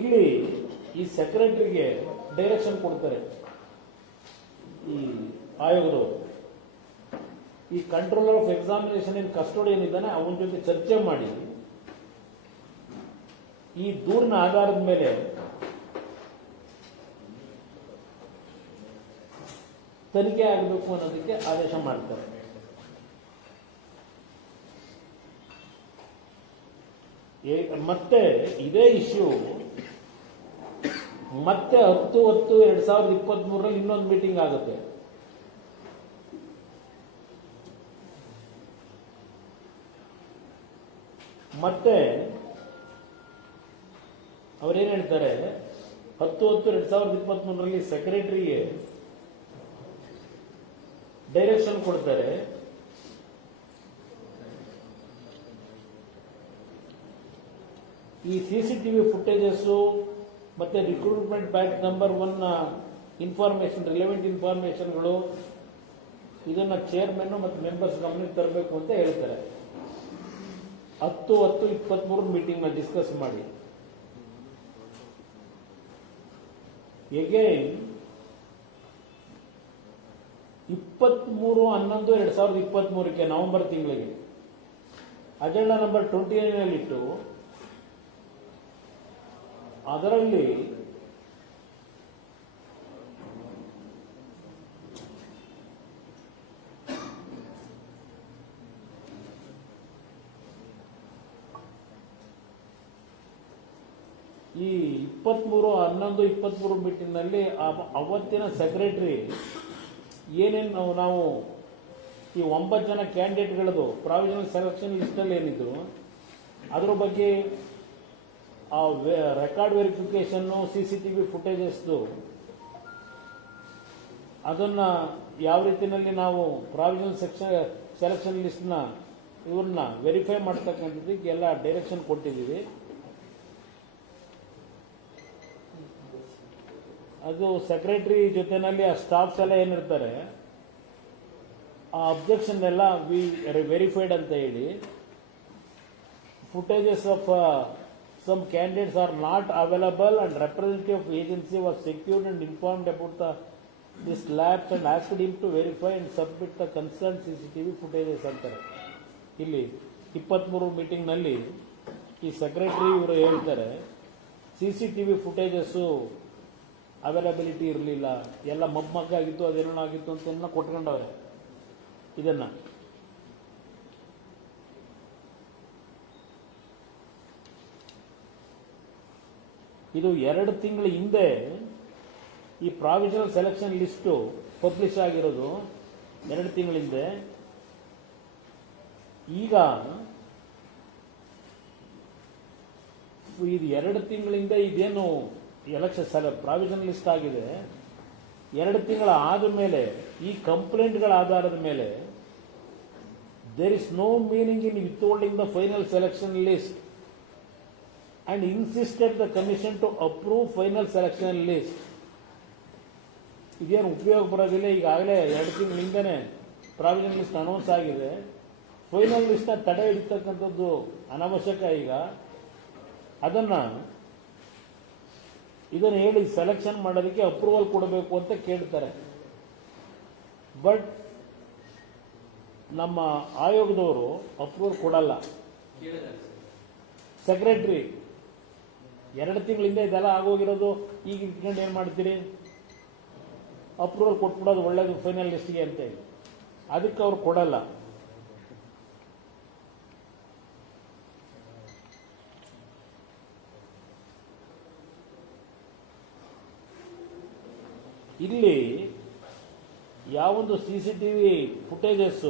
ಇಲ್ಲಿ ಈ ಸೆಕ್ರೆಟರಿಗೆ ಡೈರೆಕ್ಷನ್ ಕೊಡ್ತಾರೆ ಈ ಆಯೋಗದವರು, ಈ controller of examination in custodian ಇದ್ದಾನೆ, ಅವನ ಜೊತೆ ಚರ್ಚೆ ಮಾಡಿ ಈ ದೂರಿನ ಆಧಾರದ ಮೇಲೆ ತನಿಖೆ ಆಗಬೇಕು ಅನ್ನೋದಕ್ಕೆ ಆದೇಶ ಮಾಡ್ತಾರೆ. ಮತ್ತೆ ಇದೇ ಇಶ್ಯೂ ಮತ್ತೆ 10/10/2023 ಇನ್ನೊಂದು ಮೀಟಿಂಗ್ ಆಗುತ್ತೆ. ಮತ್ತೆ ಅವರೇನ್ ಹೇಳ್ತಾರೆ, 10/10/2023 ಸೆಕ್ರೆಟರಿಗೆ ಡೈರೆಕ್ಷನ್ ಕೊಡ್ತಾರೆ, ಈ ಸಿಸಿಟಿವಿ ಫುಟೇಜಸ್ ಮತ್ತೆ recruitment batch number 1 information, relevant ಇನ್ಫಾರ್ಮೇಶನ್ಗಳು ಇದನ್ನ ಚೇರ್ಮನ್ ಮತ್ತು ಮೆಂಬರ್ಸ್ ಗಮನಕ್ಕೆ ತರಬೇಕು ಅಂತ ಹೇಳ್ತಾರೆ. 10/10/23 ಮೀಟಿಂಗ್ ನಲ್ಲಿ ಡಿಸ್ಕಸ್ ಮಾಡಿ. ಎಗೈನ್ 23/11/2023 ನವೆಂಬರ್ ತಿಂಗಳಿಗೆ ಅಜೆಂಡಾ ನಂಬರ್ 29 ಇಟ್ಟು ಅದರಲ್ಲಿ ಈ 23/11/23 ಮೀಟಿಂಗ್ ನಲ್ಲಿ ಅವತ್ತಿನ ಸೆಕ್ರೆಟರಿ ಏನೇನು ನಾವು ಈ 9 ಜನ ಕ್ಯಾಂಡಿಡೇಟ್ಗಳದು ಪ್ರಾವಿಷನಲ್ ಸೆಲೆಕ್ಷನ್ ಲಿಸ್ಟ್ ಅಲ್ಲಿ ಏನಿದ್ರು ಅದ್ರ ಬಗ್ಗೆ ಆ ರೆಕಾರ್ಡ್ ವೆರಿಫಿಕೇಶನ್, ಸಿಸಿಟಿವಿ ಫುಟೇಜಸ್ ಅದನ್ನ ಯಾವ ರೀತಿಯಲ್ಲಿ ನಾವು ಪ್ರಾವಿಷನಲ್ ಸೆಲೆಕ್ಷನ್ ಲಿಸ್ಟ್ ನ ಇವ್ರನ್ನ ವೆರಿಫೈ ಮಾಡ್ತಕ್ಕಂಥದ್ದಕ್ಕೆ ಎಲ್ಲ ಡೈರೆಕ್ಷನ್ ಕೊಟ್ಟಿದ್ದೀವಿ. ಅದು ಸೆಕ್ರೆಟರಿ ಜೊತೆನಲ್ಲಿ ಆ ಸ್ಟಾಫ್ಸ್ ಎಲ್ಲ ಏನಿರ್ತಾರೆ ಆ ಅಬ್ಜೆಕ್ಷನ್ ಎಲ್ಲ ವೆರಿಫೈಡ್ ಅಂತ ಹೇಳಿ, footages of some candidates are not available and representative of agency was secured and informed about this lapse and asked him to verify and submit the concerned CCTV footages ಅಂತಾರೆ. ಇಲ್ಲಿ 23 meeting ನಲ್ಲಿ ಈ secretary ಇವರು ಹೇಳ್ತಾರೆ CCTV footages availability ಇರಲಿಲ್ಲ, ಎಲ್ಲ ಮಗ್ಮಗ್ಗಾಗಿತ್ತು, ಅದೇನೋ ಆಗಿತ್ತು ಅಂತ ಕೊಟ್ಕೊಂಡವ್ರೆ. ಇದನ್ನ ಇದು 2 ತಿಂಗಳ ಹಿಂದೆ ಈ ಪ್ರಾವಿಷನಲ್ ಸೆಲೆಕ್ಷನ್ ಲಿಸ್ಟ್ ಪಬ್ಲಿಷ್ ಆಗಿರೋದು 2 ತಿಂಗಳ ಹಿಂದೆ. ಈಗ ಇದು 2 ತಿಂಗಳಿಂದ ಇದೇನು ಎಲೆಕ್ಷನ್ ಪ್ರಾವಿಷನಲ್ ಲಿಸ್ಟ್ ಆಗಿದೆ, 2 ತಿಂಗಳ ಆದ ಮೇಲೆ ಈ ಕಂಪ್ಲೇಂಟ್ಗಳ ಆಧಾರದ ಮೇಲೆ there is no meaning in withholding the final selection list and insisted the commission to approve final selection list. ಇದೇನು ಉಪಯೋಗ ಬರೋದಿಲ್ಲ. ಈಗಾಗಲೇ 2 ತಿಂಗಳಿಂದನೇ ಪ್ರಾವಿಷನಲ್ ಲಿಸ್ಟ್ ಅನೌನ್ಸ್ ಆಗಿದೆ. ಫೈನಲ್ ಲಿಸ್ಟ್ ತಡೆ ಹಿಡಿತಕ್ಕಂಥದ್ದು ಅನಾವಶ್ಯಕ. ಈಗ ಇದನ್ನು ಹೇಳಿ ಸೆಲೆಕ್ಷನ್ ಮಾಡೋದಕ್ಕೆ ಅಪ್ರೂವಲ್ ಕೊಡಬೇಕು ಅಂತ ಕೇಳ್ತಾರೆ. ಬಟ್ ನಮ್ಮ ಆಯೋಗದವರು ಅಪ್ರೂವಲ್ ಕೊಡಲ್ಲ. ಸೆಕ್ರೆಟರಿ 2 ತಿಂಗಳಿಂದ ಇದೆಲ್ಲ ಆಗೋಗಿರೋದು, ಈಗ ಇಟ್ಕೊಂಡು ಏನ್ ಮಾಡ್ತೀರಿ, ಅಪ್ರೂವಲ್ ಕೊಟ್ಬಿಡೋದು ಒಳ್ಳೇದು ಫೈನಲ್ ಲಿಸ್ಟ್ಗೆ ಅಂತ ಹೇಳಿ, ಅದಕ್ಕೆ ಅವ್ರು ಕೊಡಲ್ಲ. ಇಲ್ಲಿ ಯಾವೊಂದು ಸಿಸಿಟಿವಿ ಫುಟೇಜಸ್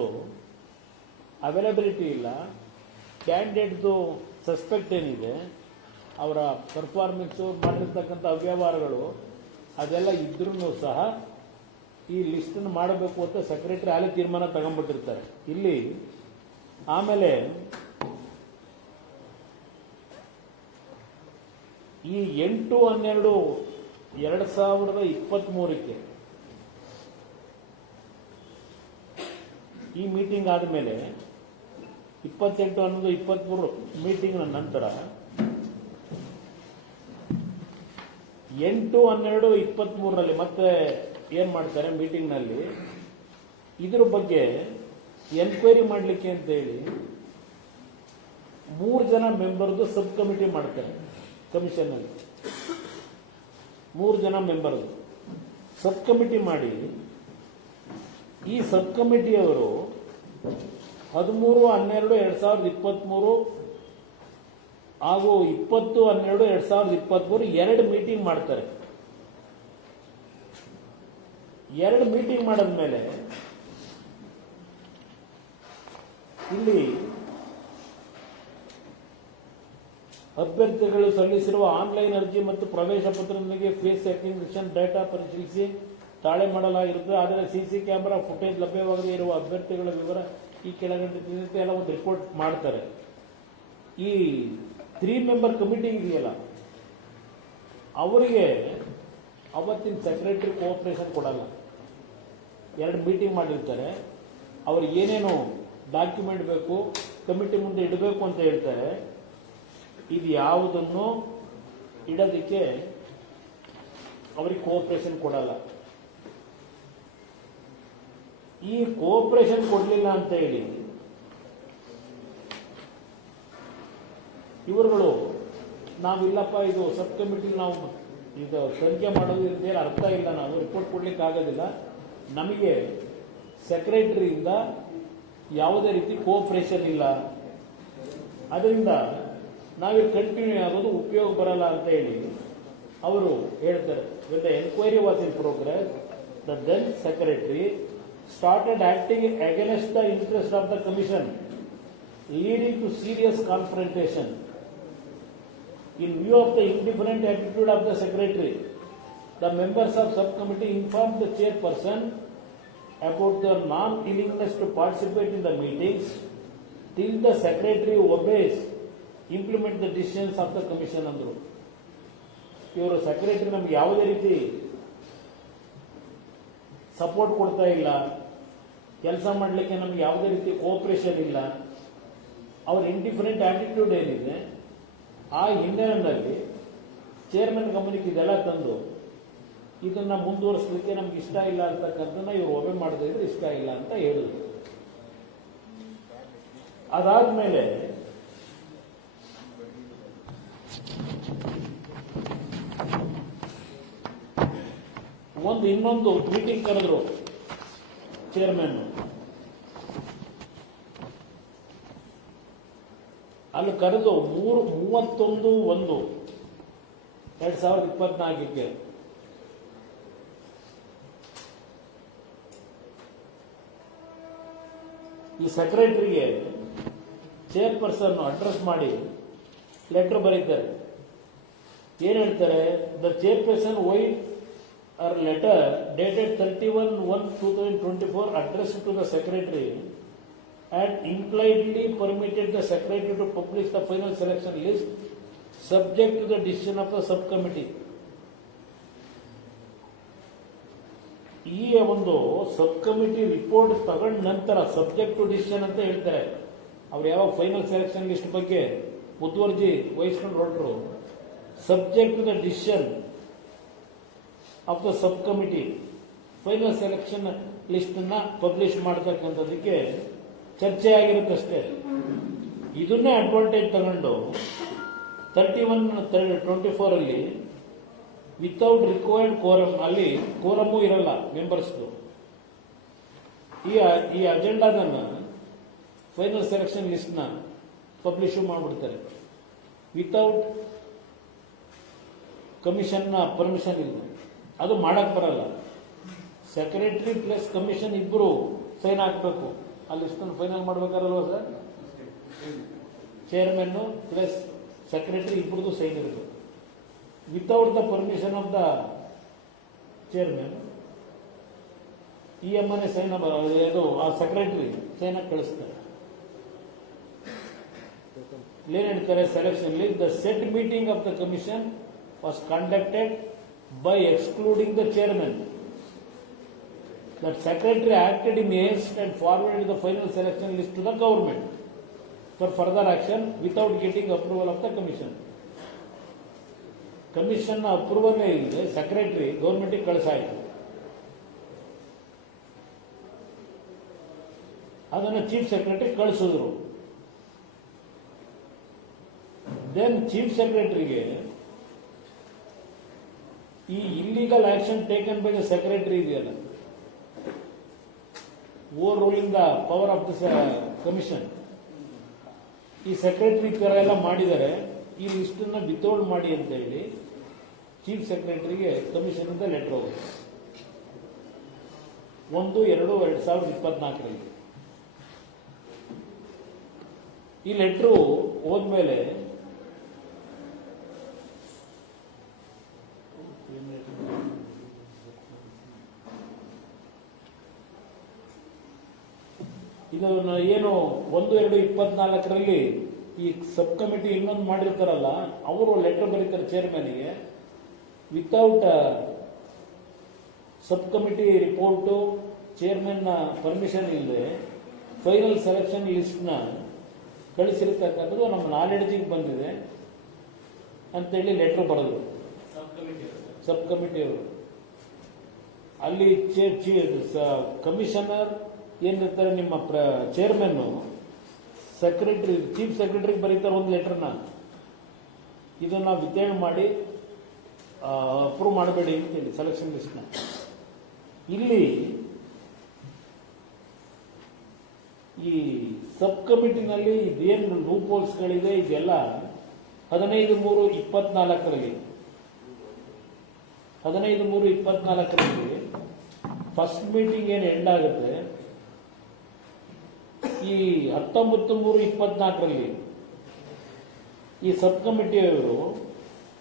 ಅವೈಲಬಿಲಿಟಿ ಇಲ್ಲ, ಕ್ಯಾಂಡಿಡೇಟ್ದು ಸಸ್ಪೆಕ್ಟ್ ಏನಿದೆ, ಅವರ ಪರ್ಫಾರ್ಮೆನ್ಸ್ ಮಾಡಿರ್ತಕ್ಕಂಥ ಅವ್ಯವಹಾರಗಳು ಅದೆಲ್ಲ ಇದ್ರೂ ಸಹ ಈ ಲಿಸ್ಟ್ ಮಾಡಬೇಕು ಅಂತ ಸೆಕ್ರೆಟರಿ ಅಲ್ಲಿ ತೀರ್ಮಾನ ತಗೊಂಡ್ಬಿಟ್ಟಿರ್ತಾರೆ. ಇಲ್ಲಿ ಆಮೇಲೆ ಈ 8/12/2023 ಈ ಮೀಟಿಂಗ್ ಆದಮೇಲೆ 28/11/23 ಮೀಟಿಂಗ್ ನಂತರ 8/12/23 ಮತ್ತೆ ಏನ್ ಮಾಡ್ತಾರೆ ಮೀಟಿಂಗ್ ನಲ್ಲಿ ಇದ್ರ ಬಗ್ಗೆ ಎನ್ಕ್ವೈರಿ ಮಾಡಲಿಕ್ಕೆ ಅಂತೇಳಿ 3 ಜನ ಮೆಂಬರ್ದು ಸಬ್ ಕಮಿಟಿ ಮಾಡ್ತಾರೆ ಕಮಿಷನ್ ಅಲ್ಲಿ. 3 ಜನ ಮೆಂಬರ್ದು ಸಬ್ ಕಮಿಟಿ ಮಾಡಿ, ಈ ಸಬ್ ಕಮಿಟಿಯವರು 13/12/2023 ಹಾಗೂ 20/12/2023 2 ಮೀಟಿಂಗ್ ಮಾಡ್ತಾರೆ. 2 ಮೀಟಿಂಗ್ ಮಾಡಿದ್ಮೇಲೆ ಇಲ್ಲಿ ಅಭ್ಯರ್ಥಿಗಳು ಸಲ್ಲಿಸಿರುವ ಆನ್ಲೈನ್ ಅರ್ಜಿ ಮತ್ತು ಪ್ರವೇಶ ಪತ್ರದೊಂದಿಗೆ ಫೇಸ್ ರೆಕಗ್ನಿಷನ್ ಡೇಟಾ ಪರಿಶೀಲಿಸಿ ತಾಳೆ ಮಾಡಲಾಗಿರುತ್ತದೆ. ಆದರೆ ಸಿಸಿ ಕ್ಯಾಮೆರಾ ಫುಟೇಜ್ ಲಭ್ಯವಾಗದೇ ಇರುವ ಅಭ್ಯರ್ಥಿಗಳ ವಿವರ ಈ ಕೆಳಗಂಡೆ ಎಲ್ಲ ಒಂದು ರಿಪೋರ್ಟ್ ಮಾಡ್ತಾರೆ. ಈ 3 ಮೆಂಬರ್ ಕಮಿಟಿ ಇದೆಯಲ್ಲ, ಅವರಿಗೆ ಅವತ್ತಿನ ಸೆಕ್ರೆಟರಿ ಕೋಆಪರೇಷನ್ ಕೊಡಲ್ಲ. 2 ಮೀಟಿಂಗ್ ಮಾಡಿರ್ತಾರೆ. ಅವ್ರು ಏನೇನು ಡಾಕ್ಯುಮೆಂಟ್ ಬೇಕು ಕಮಿಟಿ ಮುಂದೆ ಇಡಬೇಕು ಅಂತ ಹೇಳ್ತಾರೆ. ಇದು ಯಾವುದನ್ನು ಇಡೋದಕ್ಕೆ ಅವ್ರಿಗೆ ಕೋಆಪರೇಷನ್ ಕೊಡಲ್ಲ. ಈ ಕೋಆಪರೇಷನ್ ಕೊಡಲಿಲ್ಲ ಅಂತ ಹೇಳಿ ಇವರುಗಳು ನಾವಿಲ್ಲಪ್ಪ ಇದು ಸಬ್ ಕಮಿಟಿ ನಾವು ಇದು ತನಿಖೆ ಮಾಡೋದು ಇದ್ದೇನು ಅರ್ಥ ಇಲ್ಲ, ನಾವು ರಿಪೋರ್ಟ್ ಕೊಡ್ಲಿಕ್ಕೆ ಆಗೋದಿಲ್ಲ, ನಮಗೆ ಸೆಕ್ರೆಟರಿಯಿಂದ ಯಾವುದೇ ರೀತಿ ಕೋಆಪರೇಷನ್ ಇಲ್ಲ, ಅದರಿಂದ ನಾವೇ ಕಂಟಿನ್ಯೂ ಆಗೋದು ಉಪಯೋಗ ಬರಲ್ಲ ಅಂತ ಹೇಳಿ ಅವರು ಹೇಳ್ತಾರೆ. When the enquiry was in progress, the then secretary started acting against the interest of the commission, leading to serious confrontation. In view of the indifferent attitude of the secretary, the members of subcommittee informed the chairperson about their non-willingness to participate in the meetings till the secretary obeys, implement the decisions of the commission ಅಂದರು. ಇವರು secretary ನಮ್ಗೆ ಯಾವುದೇ ರೀತಿ support ಕೊಡ್ತಾ ಇಲ್ಲ, ಕೆಲಸ ಮಾಡಲಿಕ್ಕೆ ನಮ್ಗೆ ಯಾವುದೇ ರೀತಿ ಕೋಆಪರೇಷನ್ ಇಲ್ಲ, ಅವ್ರ ಇಂಡಿಫರೆಂಟ್ ಆಟಿಟ್ಯೂಡ್ ಏನಿದೆ ಆ ಹಿನ್ನೆಲೆಯಲ್ಲಿ ಚೇರ್ಮನ್ ಗಮನಕ್ಕೆ ಇದೆಲ್ಲ ತಂದು ಇದನ್ನ ಮುಂದುವರಿಸಲಿಕ್ಕೆ ನಮ್ಗೆ ಇಷ್ಟ ಇಲ್ಲ ಅಂತಕ್ಕಂಥದ್ದನ್ನ ಇವರು ಒಬ್ಬೆ ಮಾಡದೇ ಇದ್ರೆ ಇಷ್ಟ ಇಲ್ಲ ಅಂತ ಹೇಳಿದ್ರು. ಅದಾದ್ಮೇಲೆ ಇನ್ನೊಂದು ಮೀಟಿಂಗ್ ಕರೆದ್ರು ಚೇರ್ಮನ್. ಅಲ್ಲಿ ಕರೆದು 31/1/2024 ಈ ಸೆಕ್ರೆಟರಿಗೆ ಚೇರ್ಪರ್ಸನ್ ಅಡ್ರೆಸ್ ಮಾಡಿ ಲೆಟರ್ ಬರೀತಾರೆ. ಏನ್ ಹೇಳ್ತಾರೆ? The chairperson white or letter dated 31/1/2024 addressed to the secretary and impliedly permitted the secretary to publish the final selection list subject to the decision of the subcommittee. ಈ ಒಂದು sub committee report ತಗೊಂಡ ನಂತರ subject to decision ಅಂತ ಹೇಳ್ತಾರೆ. ಅವ್ರು ಯಾವಾಗ final selection list ಬಗ್ಗೆ ಮುತುವರ್ಜಿ ವಹಿಸ್ಕೊಂಡು ಹೊರಟರು, subject to the decision of the sub committee final selection list ಅನ್ನ ಪಬ್ಲಿಷ್ ಮಾಡತಕ್ಕಂಥದಕ್ಕೆ ಚರ್ಚೆ ಆಗಿರುತ್ತಷ್ಟೇ. ಇದನ್ನೇ ಅಡ್ವಾಂಟೇಜ್ ತಗೊಂಡು 31/24 ಅಲ್ಲಿ ವಿತೌಟ್ ರಿಕ್ವೈರ್ಡ್ ಕೋರಮ್, ಅಲ್ಲಿ ಕೋರಮ್ಮು ಇರಲ್ಲ ಮೆಂಬರ್ಸ್ದು, ಈ ಅಜೆಂಡಾದನ್ನ ಫೈನಲ್ ಸೆಲೆಕ್ಷನ್ ಲಿಸ್ಟ್ ನ ಪಬ್ಲಿಷ್ ಮಾಡಿಬಿಡ್ತಾರೆ ವಿತೌಟ್ ಕಮಿಷನ್ ನ ಪರ್ಮಿಷನ್ ಇಲ್ಲ. ಅದು ಮಾಡಕ್ ಬರಲ್ಲ. ಸೆಕ್ರೆಟರಿ ಪ್ಲಸ್ ಕಮಿಷನ್ ಇಬ್ರು ಸೈನ್ ಹಾಕ್ಬೇಕು. ಆ ಲಿಸ್ಟ್ ಫೈನಲ್ ಮಾಡ್ಬೇಕಾರಲ್ವಾ ಸರ್? ಚೇರ್ಮನ್ ಪ್ಲಸ್ ಸೆಕ್ರೆಟರಿ ಇಬ್ಬರದು ಸೈನ್ ಇರಬೇಕು. Without the permission of the chairman ಈ ಎಮ್ಮನೆ ಸೈನ್ ಅದು ಆ ಸೆಕ್ರೆಟರಿ ಸೈನ್ ಹಾಕಿ ಕಳಿಸ್ತಾರೆ. ಏನ್ ಹೇಳ್ತಾರೆ selection list? The set meeting of the commission was conducted by excluding the chairman. That secretary acted in haste and forwarded the final selection list to the government for further action without getting approval of the commission. Commission approval illದೆ secretary government ಗೆ ಕಳಿಸಾಯಿತು. ಅದನ್ನು chief secretary ಕಳಿಸಿದ್ರು. Then chief ಸೆಕ್ರೆಟರಿಗೆ ಈ illegal action taken by the secretary ಇದೆಯಲ್ಲ, overruling the power of the commission, ಈ secretary ತರ ಎಲ್ಲ ಮಾಡಿದರೆ ಈ ಲಿಸ್ಟ್ ಅನ್ನ ವಿತೌಟ್ ಮಾಡಿ ಅಂತ ಹೇಳಿ ಚೀಫ್ ಸೆಕ್ರೆಟರಿಗೆ ಕಮಿಷನ್ ಇಂದ ಲೆಟರ್ ಹೋಗುತ್ತೆ. 1/2/2024 ಈ ಲೆಟರ್ ಹೋದ್ಮೇಲೆ ಇದನ್ನ ಏನು 1/2/24 ಈ ಸಬ್ ಕಮಿಟಿ ಇನ್ನೊಂದು ಮಾಡಿರ್ತಾರಲ್ಲ, ಅವರು ಲೆಟರ್ ಬರೀತಾರೆ ಚೇರ್ಮನ್ಗೆ, without sub committee report, chairman permission ಇಲ್ಲದೆ ಫೈನಲ್ ಸೆಲೆಕ್ಷನ್ ಲಿಸ್ಟ್ ನ ಕಳಿಸಿರ್ತಕ್ಕಂಥದ್ದು ನಮ್ಮ ನಾಲೆಡ್ಜಿಗೆ ಬಂದಿದೆ ಅಂತೇಳಿ ಲೆಟರ್ ಬರೆದ್ರು ಸಬ್ ಕಮಿಟಿಯವರು. ಅಲ್ಲಿ ಕಮಿಷನರ್ ಏನಿರ್ತಾರೆ, ನಿಮ್ಮ ಚೇರ್ಮನ್ ಸೆಕ್ರೆಟರಿ, ಚೀಫ್ ಸೆಕ್ರೆಟರಿಗೆ ಬರೀತಾರೆ ಒಂದು ಲೆಟರ್ನ, ಇದನ್ನ ವಿತರಣೆ ಮಾಡಿ ಅಪ್ರೂವ್ ಮಾಡಬೇಡಿ ಅಂತೇಳಿ ಸೆಲೆಕ್ಷನ್ ಲಿಸ್ಟ್ನ. ಇಲ್ಲಿ ಈ ಸಬ್ ಕಮಿಟಿನಲ್ಲಿ ಇದೇನು ಲೂಪ್ ಹೋಲ್ಸ್ಗಳಿದೆ ಇದೆಲ್ಲ 15/3/24 15/3/24 ಫಸ್ಟ್ ಮೀಟಿಂಗ್ ಏನು ಎಂಡ್ ಆಗುತ್ತೆ, ಈ 19/3/24 ಈ ಸಬ್ ಕಮಿಟಿಯವರು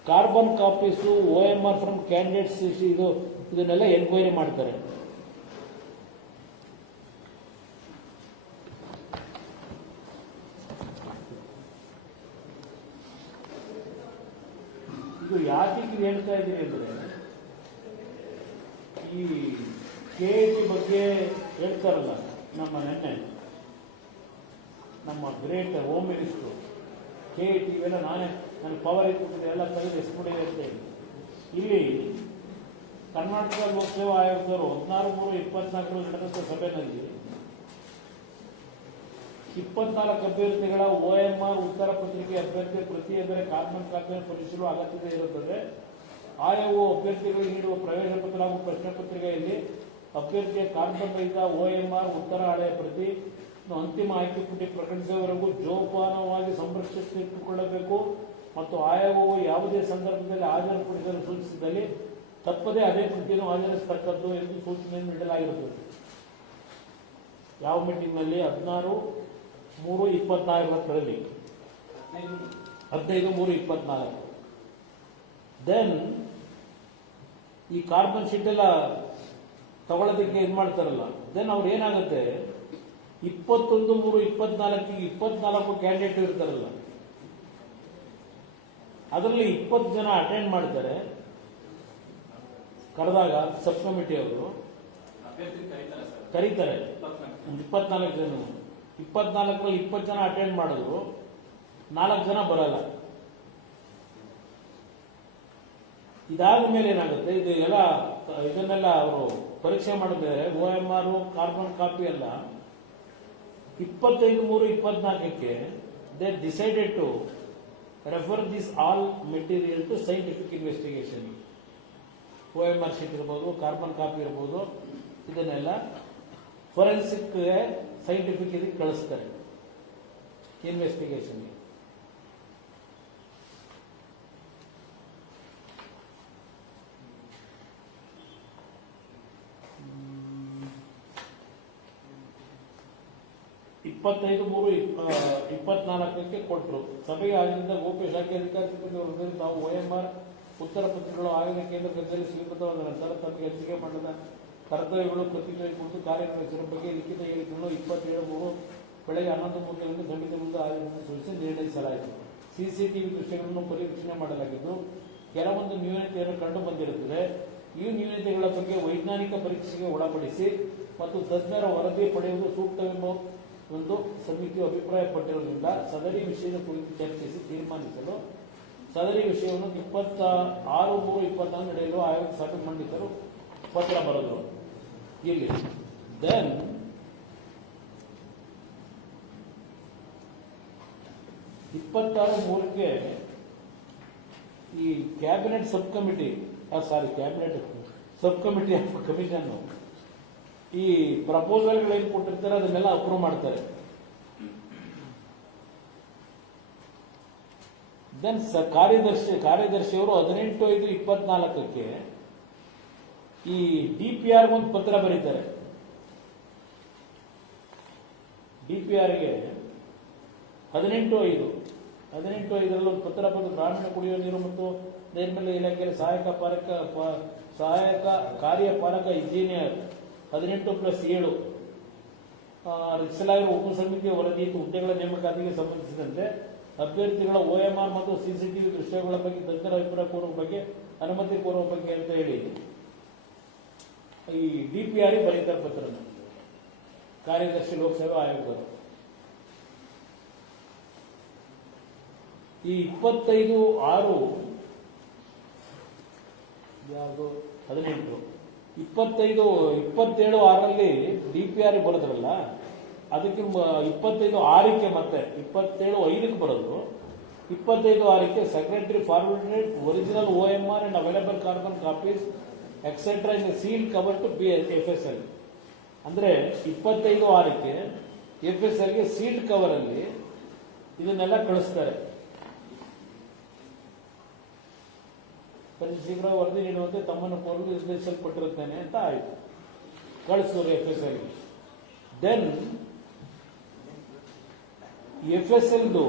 carbon copies, OMR from candidates ಇದನ್ನೆಲ್ಲ ಎನ್ಕ್ವೈರಿ ಮಾಡ್ತಾರೆ. ಇದು ಯಾಕೆ ಹೇಳ್ತಾ ಇದ್ದೀನಿ ಅಂದ್ರೆ, ಈ KIT ಬಗ್ಗೆ ಹೇಳ್ತಾರಲ್ಲ, ನೆನ್ನೆ ನಮ್ಮ ಗ್ರೇಟ್ ಹೋಮ್ ಮಿನಿಸ್ಟರ್ KIT ಇವೆಲ್ಲ ನನ್ನ ಪವರ್ ಇಟ್ಬಿಟ್ಟು ಎಲ್ಲ ತೆಗೆದು ಎಸ್ಬಿಡಿದೆ ಅಂತ ಹೇಳಿ, ಇಲ್ಲಿ ಕರ್ನಾಟಕ ಲೋಕಸೇವಾ ಆಯೋಗದವರು 16/3/24 ನಡೆದಂತ ಸಭೆಯಲ್ಲಿ 24 ಅಭ್ಯರ್ಥಿಗಳ OMR ಉತ್ತರ ಪತ್ರಿಕೆ ಅಭ್ಯರ್ಥಿ ಪ್ರತಿ ಅಂದರೆ ಕಾರ್ಬನ್ ಕಾಪಿಯನ್ನು ಪರಿಶೀಲಿಸುವ ಅಗತ್ಯತೆ ಇರುತ್ತದೆ. ಆಯೋಗವು ಅಭ್ಯರ್ಥಿಗಳಿಗೆ ನೀಡುವ ಪ್ರವೇಶ ಪತ್ರ ಹಾಗೂ ಪ್ರಶ್ನೆ ಪತ್ರಿಕೆಯಲ್ಲಿ ಅಭ್ಯರ್ಥಿಯ ಕಾರ್ಬನ್ ರಹಿತ OMR ಉತ್ತರ ಹಳೆಯ ಪ್ರತಿ ಅಂತಿಮ ಆಯ್ಕೆ ಪಟ್ಟಿ ಪ್ರಕಟಿಸುವವರೆಗೂ ಜೋಪಾನವಾಗಿ ಸಂರಕ್ಷಿಸಿಟ್ಟುಕೊಳ್ಳಬೇಕು ಮತ್ತು ಆಯೋಗವು ಯಾವುದೇ ಸಂದರ್ಭದಲ್ಲಿ ಹಾಜರುಪಡಿಸಲು ಸೂಚಿಸಿದಲ್ಲಿ ತಪ್ಪದೇ ಅದೇ ಪ್ರತಿಯನ್ನು ಹಾಜರಿಸತಕ್ಕದ್ದು ಎಂದು ಸೂಚನೆಯನ್ನು ನೀಡಲಾಗಿರುತ್ತದೆ. ಯಾವ ಮೀಟಿಂಗ್ನಲ್ಲಿ 16/3/24 15/3/24 ದೆನ್ ಈ ಕಾರ್ಬನ್ ಶೀಟ್ ಎಲ್ಲ ತಗೊಳ್ಳೋದಕ್ಕೆ ಇದು ಮಾಡ್ತಾರಲ್ಲ, ದೆನ್ ಅವ್ರು ಏನಾಗುತ್ತೆ 21/3/24 24 ಕ್ಯಾಂಡಿಡೇಟ್ ಇರ್ತಾರಲ್ಲ, ಅದರಲ್ಲಿ 20 ಜನ ಅಟೆಂಡ್ ಮಾಡ್ತಾರೆ. ಕರೆದಾಗ ಸಬ್ ಕಮಿಟಿ ಅವರು ಕರೀತಾರೆ 24 ಜನ, 24ರಲ್ಲಿ 20 ಜನ ಅಟೆಂಡ್ ಮಾಡಿದ್ರು, 4 ಜನ ಬರಲ್ಲ. ಇದಾದ ಮೇಲೆ ಏನಾಗುತ್ತೆ, ಇದನ್ನೆಲ್ಲ ಅವರು ಪರೀಕ್ಷೆ ಮಾಡಿದ್ರೆ OMR ಕಾರ್ಬನ್ ಕಾಪಿ ಎಲ್ಲ 25/3/24 they decided to refer this all material to scientific investigation. OMR sheet ಇರ್ಬೋದು, ಕಾರ್ಬನ್ ಕಾಪಿ ಇರ್ಬೋದು, ಇದನ್ನೆಲ್ಲ ಫೊರೆನ್ಸಿಕ್ ಸೈಂಟಿಫಿಕ್ ಇದಕ್ಕೆ ಕಳಿಸ್ತಾರೆ ಇನ್ವೆಸ್ಟಿಗೇಷನ್. ಇಪ್ಪತ್ತೈದು 3/24 ಕೊಟ್ಟರು. ಸಭೆಗೆ ಆಗಿದ್ದ ಗೋಪ್ಯ ಶಾಖೆ ಅಧಿಕಾರಿ ಸಿಬ್ಬಂದಿ ತಾವು OMR ಉತ್ತರ ಪತ್ರಿಕೆಗಳು ಆಯೋಗ ಕೇಂದ್ರ ಕಚೇರಿ ಸ್ವೀಕೃತವಾದ ನಂತರ ತಮಗೆ ಹಂಚಿಕೆ ಮಾಡಿದ ಕರ್ತವ್ಯಗಳು ಕೃತಿಗಳ ಕುರಿತು ಕಾರ್ಯನಿರ್ವಹಿಸಿದ ಬಗ್ಗೆ ಲಿಖಿತ ಹೇಳಿಕೆಗಳನ್ನು 27/3 ಬೆಳಗ್ಗೆ 11:30 ಸಮಿತಿ ಮುಂದೆ ಆಯೋಗವನ್ನು ಸೂಚಿಸಿ ನಿರ್ಣಯಿಸಲಾಯಿತು. CCTV ದೃಶ್ಯಗಳನ್ನು ಪರಿವೀಕ್ಷಣೆ ಮಾಡಲಾಗಿದ್ದು ಕೆಲವೊಂದು ನ್ಯೂನತೆಯನ್ನು ಕಂಡು ಬಂದಿರುತ್ತದೆ. ಈ ನ್ಯೂನತೆಗಳ ಬಗ್ಗೆ ವೈಜ್ಞಾನಿಕ ಪರೀಕ್ಷೆಗೆ ಒಳಪಡಿಸಿ ಮತ್ತು ತಜ್ಞರ ವರದಿ ಪಡೆಯುವುದು ಸೂಕ್ತವೆಂಬ ಒಂದು ಸಮಿತಿಯು ಅಭಿಪ್ರಾಯಪಟ್ಟಿರುವುದರಿಂದ ಸದರಿ ವಿಷಯದ ಕುರಿತು ಚರ್ಚಿಸಿ ತೀರ್ಮಾನಿಸಲು ಸದರಿ ವಿಷಯವನ್ನು 26/3/24 ನಡೆಯಲು ಆಯೋಗ ಸಭೆ ಮಂಡಿಸಲು ಪತ್ರ ಬರೆದರು. ಇಲ್ಲಿ ದೆನ್ 26/3 ಈ cabinet sub committee cabinet sub committee of commission ಈ ಪ್ರಪೋಸಲ್ಗಳೇನು ಕೊಟ್ಟಿರ್ತಾರೆ ಅದನ್ನೆಲ್ಲ ಅಪ್ರೂವ್ ಮಾಡ್ತಾರೆ. ದೆನ್ ಕಾರ್ಯದರ್ಶಿಯವರು 18/5/24 ಈ DPR ಒಂದು ಪತ್ರ ಬರೀತಾರೆ. DPRಗೆ 18/5 ಒಂದು ಪತ್ರ ಬಂದು ಗ್ರಾಮೀಣ ಕುಡಿಯುವ ನೀರು ಮತ್ತು ನೈರ್ಮಲ್ಯ ಇಲಾಖೆಯಲ್ಲಿ ಸಹಾಯಕ ಕಾರ್ಯಪಾಲಕ ಇಂಜಿನಿಯರ್ 18+7 ರಚಿಸಲಾಗಿರುವ ಉಪ ಸಮಿತಿಯ ವರದಿ ಹುದ್ದೆಗಳ ನೇಮಕಾತಿಗೆ ಸಂಬಂಧಿಸಿದಂತೆ ಅಭ್ಯರ್ಥಿಗಳ OMR ಮತ್ತು CCTV ದೃಶ್ಯಗಳ ಬಗ್ಗೆ ತಜ್ಞರ ಅಭಿಪ್ರಾಯ ಕೋರುವ ಬಗ್ಗೆ ಅನುಮತಿ ಕೋರುವ ಬಗ್ಗೆ ಅಂತ ಹೇಳಿ ಈ DPR ಬರೀತಾರೆ ಪತ್ರ. ಕಾರ್ಯದರ್ಶಿ ಲೋಕಸೇವಾ ಆಯೋಗದವರು ಈ 27/6 DPR ಬರೋದ್ರಲ್ಲ, ಅದಕ್ಕೆ 25/6 ಮತ್ತೆ 27/5 ಬರೋದು. 25/6 secretary forwarded original OMR and available carbon copies etcetera in seal cover to FSL. ಅಂದ್ರೆ 25/6 FSLಗೆ ಸೀಲ್ಡ್ ಕವರ್ ಅಲ್ಲಿ ಇದನ್ನೆಲ್ಲ ಕಳಿಸ್ತಾರೆ. ಶೀಘ್ರ ವರದಿ ನೀಡುವಂತೆ ತಮ್ಮನ್ನು ಕೋರಲು ನಿರ್ದೇಶಿಸಲ್ಪಟ್ಟಿರುತ್ತೇನೆ ಅಂತ ಆಯಿತು, ಕಳಿಸಿದ್ರು FSL. ದೆನ್ FSLದು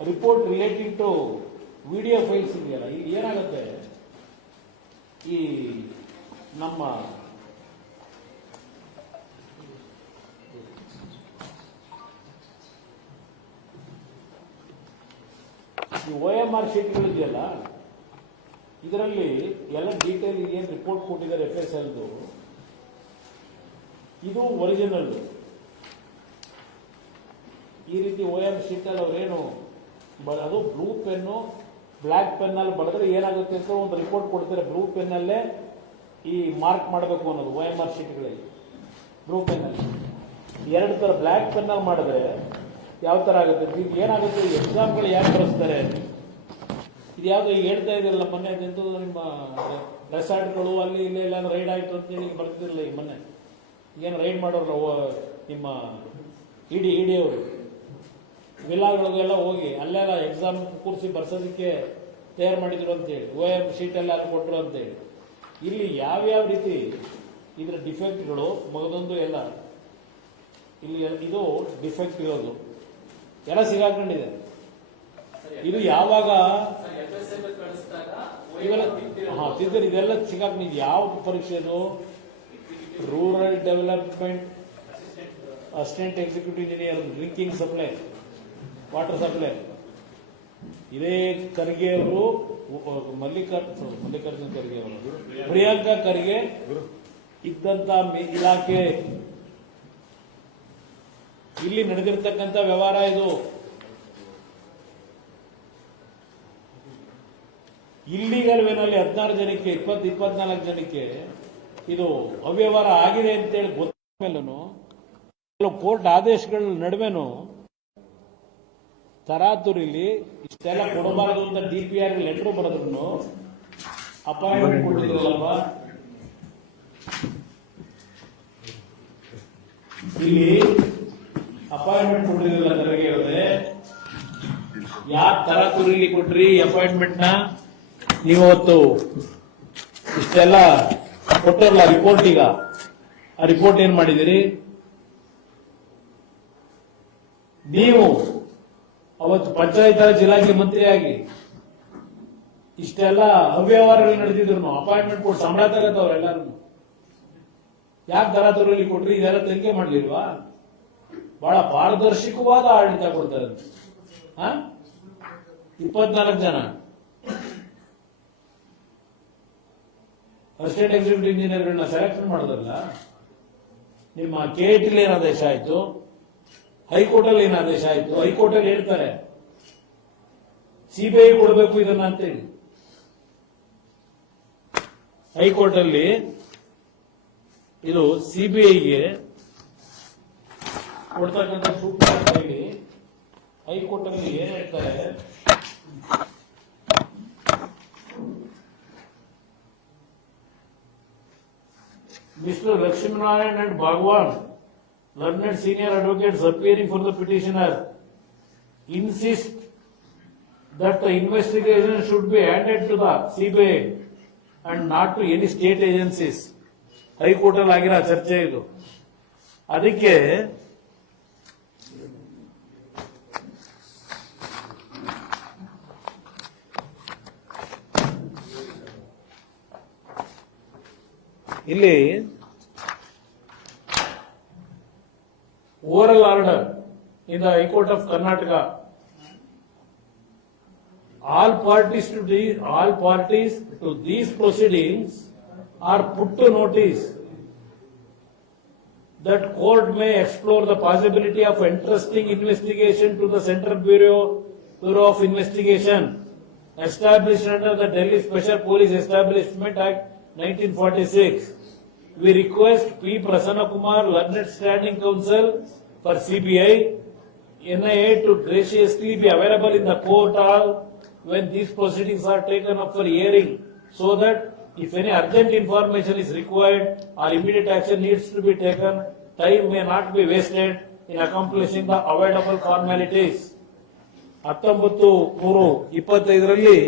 report relating to video files ಇದೆಯಲ್ಲ, ಈಗ ಏನಾಗುತ್ತೆ, ಈ ನಮ್ಮ OMR ಶೀಟ್ಗಳಿದೆಯಲ್ಲ, ಇದರಲ್ಲಿ ಎಲ್ಲ ಡೀಟೇಲ್ ಏನು ರಿಪೋರ್ಟ್ ಕೊಟ್ಟಿದ್ದಾರೆ FSLದು, ಇದು ಒರಿಜಿನಲ್. ಈ ರೀತಿ OMR ಶೀಟಲ್ಲಿ ಅವರೇನು ಅದು ಬ್ಲೂ ಪೆನ್ನು ಬ್ಲ್ಯಾಕ್ ಪೆನ್ನಲ್ಲಿ ಬರೆದ್ರೆ ಏನಾಗುತ್ತೆ ಅಂತ ಒಂದು ರಿಪೋರ್ಟ್ ಕೊಡ್ತಾರೆ. ಬ್ಲೂ ಪೆನ್ನಲ್ಲೇ ಈ ಮಾರ್ಕ್ ಮಾಡಬೇಕು ಅನ್ನೋದು OMR ಶೀಟ್ಗಳಲ್ಲಿ. ಬ್ಲೂ ಪೆನ್ನಲ್ಲಿ 2 ಥರ, ಬ್ಲ್ಯಾಕ್ ಪೆನ್ನಲ್ಲಿ ಮಾಡಿದ್ರೆ ಯಾವ ಥರ ಆಗುತ್ತೆ, ಈಗ ಏನಾಗುತ್ತೆ, ಎಕ್ಸಾಮ್ಗಳು ಯಾಕೆ ಬರೆಸ್ತಾರೆ, ಇದು ಯಾವುದು ಈಗ ಹೇಳ್ತಾ ಇದ್ದಿರಲ್ಲ ಮೊನ್ನೆ, ನಿಂತು ನಿಮ್ಮ ರೆಸಾರ್ಟ್ಗಳು ಅಲ್ಲಿ ಇಲ್ಲಿ ಎಲ್ಲ ರೈಡ್ ಆಯಿತು ಅಂತೇಳಿ ಬರ್ತಿರಲಿಲ್ಲ. ಈಗ ಮೊನ್ನೆ ಏನು ರೈಡ್ ಮಾಡೋರಲ್ಲ ನಿಮ್ಮ ಇಡಿ ಅವರು ವಿಲಾಗಳಿಗೆಲ್ಲ ಹೋಗಿ ಅಲ್ಲೆಲ್ಲ ಎಕ್ಸಾಮ್ ಕೂರಿಸಿ ಬರ್ಸೋದಕ್ಕೆ ತಯಾರು ಮಾಡಿದ್ರು ಅಂತೇಳಿ OMR ಶೀಟೆಲ್ಲ ಅಲ್ಲಿ ಕೊಟ್ಟರು ಅಂತೇಳಿ. ಇಲ್ಲಿ ಯಾವ್ಯಾವ ರೀತಿ ಇದರ ಡಿಫೆಕ್ಟ್ಗಳು ಮಗದೊಂದು ಎಲ್ಲ ಇಲ್ಲಿ ಇದು ಡಿಫೆಕ್ಟ್ ಇರೋದು ಎಲ್ಲ ಸಿಗಾಕೊಂಡಿದೆ. ಇದು ಯಾವಾಗ ತಿದ್ದರೆ ಇದೆಲ್ಲ ಸಿಗಾಕೊಂಡಿದೆ. ಯಾವ ಪರೀಕ್ಷೆದು, rural development assistant executive engineer, drinking supply, water supply. ಇದೇ ಖರ್ಗೆ ಅವರು, ಮಲ್ಲಿಕಾರ್ಜುನ್ ಖರ್ಗೆ ಅವರು, ಪ್ರಿಯಾಂಕಾ ಖರ್ಗೆ ಇದ್ದಂತ ಇಲಾಖೆ. ಇಲ್ಲಿ ನಡೆದಿರ್ತಕ್ಕಂಥ ವ್ಯವಹಾರ ಇದು. ಇಲ್ಲಿಗಲ್ ವೇನಲ್ಲಿ 16 ಜನಕ್ಕೆ 24 ಜನಕ್ಕೆ ಇದು ಅವ್ಯವಹಾರ ಆಗಿದೆ ಅಂತೇಳಿ ಗೊತ್ತಾದ ಮೇಲೂ ಕೋರ್ಟ್ ಆದೇಶಗಳ ನಡುವೆನೂ ತರಾತುರಿಲಿ ಇಷ್ಟೆಲ್ಲ ಕೊಡಬಾರದು ಅಂತ DPR ಲೆಟರ್ ಬರೆದ್ರು ಅಪಾಯಿಂಟ್ಮೆಂಟ್ ಕೊಟ್ಟಿದ್ರಲ್ಲಪ್ಪ. ಇಲ್ಲಿ ಅಪಾಯಿಂಟ್ಮೆಂಟ್ ಕೊಟ್ಟಿದ್ರಲ್ಲ ನನಗೆ ಹೇಳಿದೆ, ಯಾಕೆ ತರಾತುರಿಲಿ ಕೊಟ್ರಿ ಅಪಾಯಿಂಟ್ಮೆಂಟ್ ನ? ನೀವತ್ತು ಇಷ್ಟೆಲ್ಲ ಕೊಟ್ಟರಲ್ಲ ರಿಪೋರ್ಟ್, ಈಗ ಆ ರಿಪೋರ್ಟ್ ಏನ್ ಮಾಡಿದಿರಿ ನೀವು? ಅವತ್ತು ಪಂಚಾಯತ್ ರಾಜ್ ಇಲಾಖೆ ಮಂತ್ರಿಯಾಗಿ ಇಷ್ಟೆಲ್ಲ ಅವ್ಯವಹಾರಗಳು ನಡೆದಿದ್ರು, ಅಪಾಯಿಂಟ್ಮೆಂಟ್ ಕೊಟ್ಟು ಸಂಬಳ ತಗತ್ತವ್ರೆಲ್ಲಾರು. ಯಾಕೆ ತರಾತುರಿಲಿ ಕೊಟ್ರಿ? ಇದೆಲ್ಲ ತನಿಖೆ ಮಾಡ್ಲಿಲ್ವಾ? ಬಹಳ ಪಾರದರ್ಶಕವಾದ ಆಡಳಿತ ಕೊಡ್ತಾರೆ. 24 ಜನ ಅಸಿಸ್ಟೆಂಟ್ ಎಕ್ಸಿಕ್ಯೂಟಿವ್ ಇಂಜಿನಿಯರ್ಗಳನ್ನ ಸೆಲೆಕ್ಷನ್ ಮಾಡೋದಲ್ಲ. ನಿಮ್ಮ KIT ಏನ್ ಆದೇಶ ಆಯ್ತು, ಹೈಕೋರ್ಟ್ ಅಲ್ಲಿ ಏನ್ ಆದೇಶ ಆಯ್ತು? ಹೈಕೋರ್ಟ್ ಅಲ್ಲಿ ಹೇಳ್ತಾರೆ CBI ಕೊಡಬೇಕು ಇದನ್ನ ಅಂತೇಳಿ. ಹೈಕೋರ್ಟ್ ಅಲ್ಲಿ ಇದು CBIಗೆ ಕೊಡ್ತಕ್ಕಂಥ ಸೂಕ್ತ ಅಂತ ಹೇಳಿ ಹೈಕೋರ್ಟ್ ಅಲ್ಲಿ ಏನ್ ಹೇಳ್ತಾರೆ, Mr. Lakshminarayan and Bhagwan, learned senior advocates appearing for the petitioner, insist that the investigation should be handed to the CBI and not to any state agencies. High court ಅಲ್ಲಿ ಆಗಿರೋ ಚರ್ಚೆ ಇದು. ಅದಕ್ಕೆ ಇಲ್ಲಿ oral order in the high court of Karnataka, all parties to these proceedings are put to notice that court may explore the possibility of entrusting investigation to the Central Bureau of Investigation established under the Delhi Special Police Establishment Act 1946. We request P. Prasanna Kumar, Learned Standing Counsel for CBI, NIA to graciously be available in the court hall when these proceedings are taken up for hearing, so that if any urgent information is required or immediate action needs to be taken, time may not be wasted in accomplishing the avoidable formalities. 19/3/25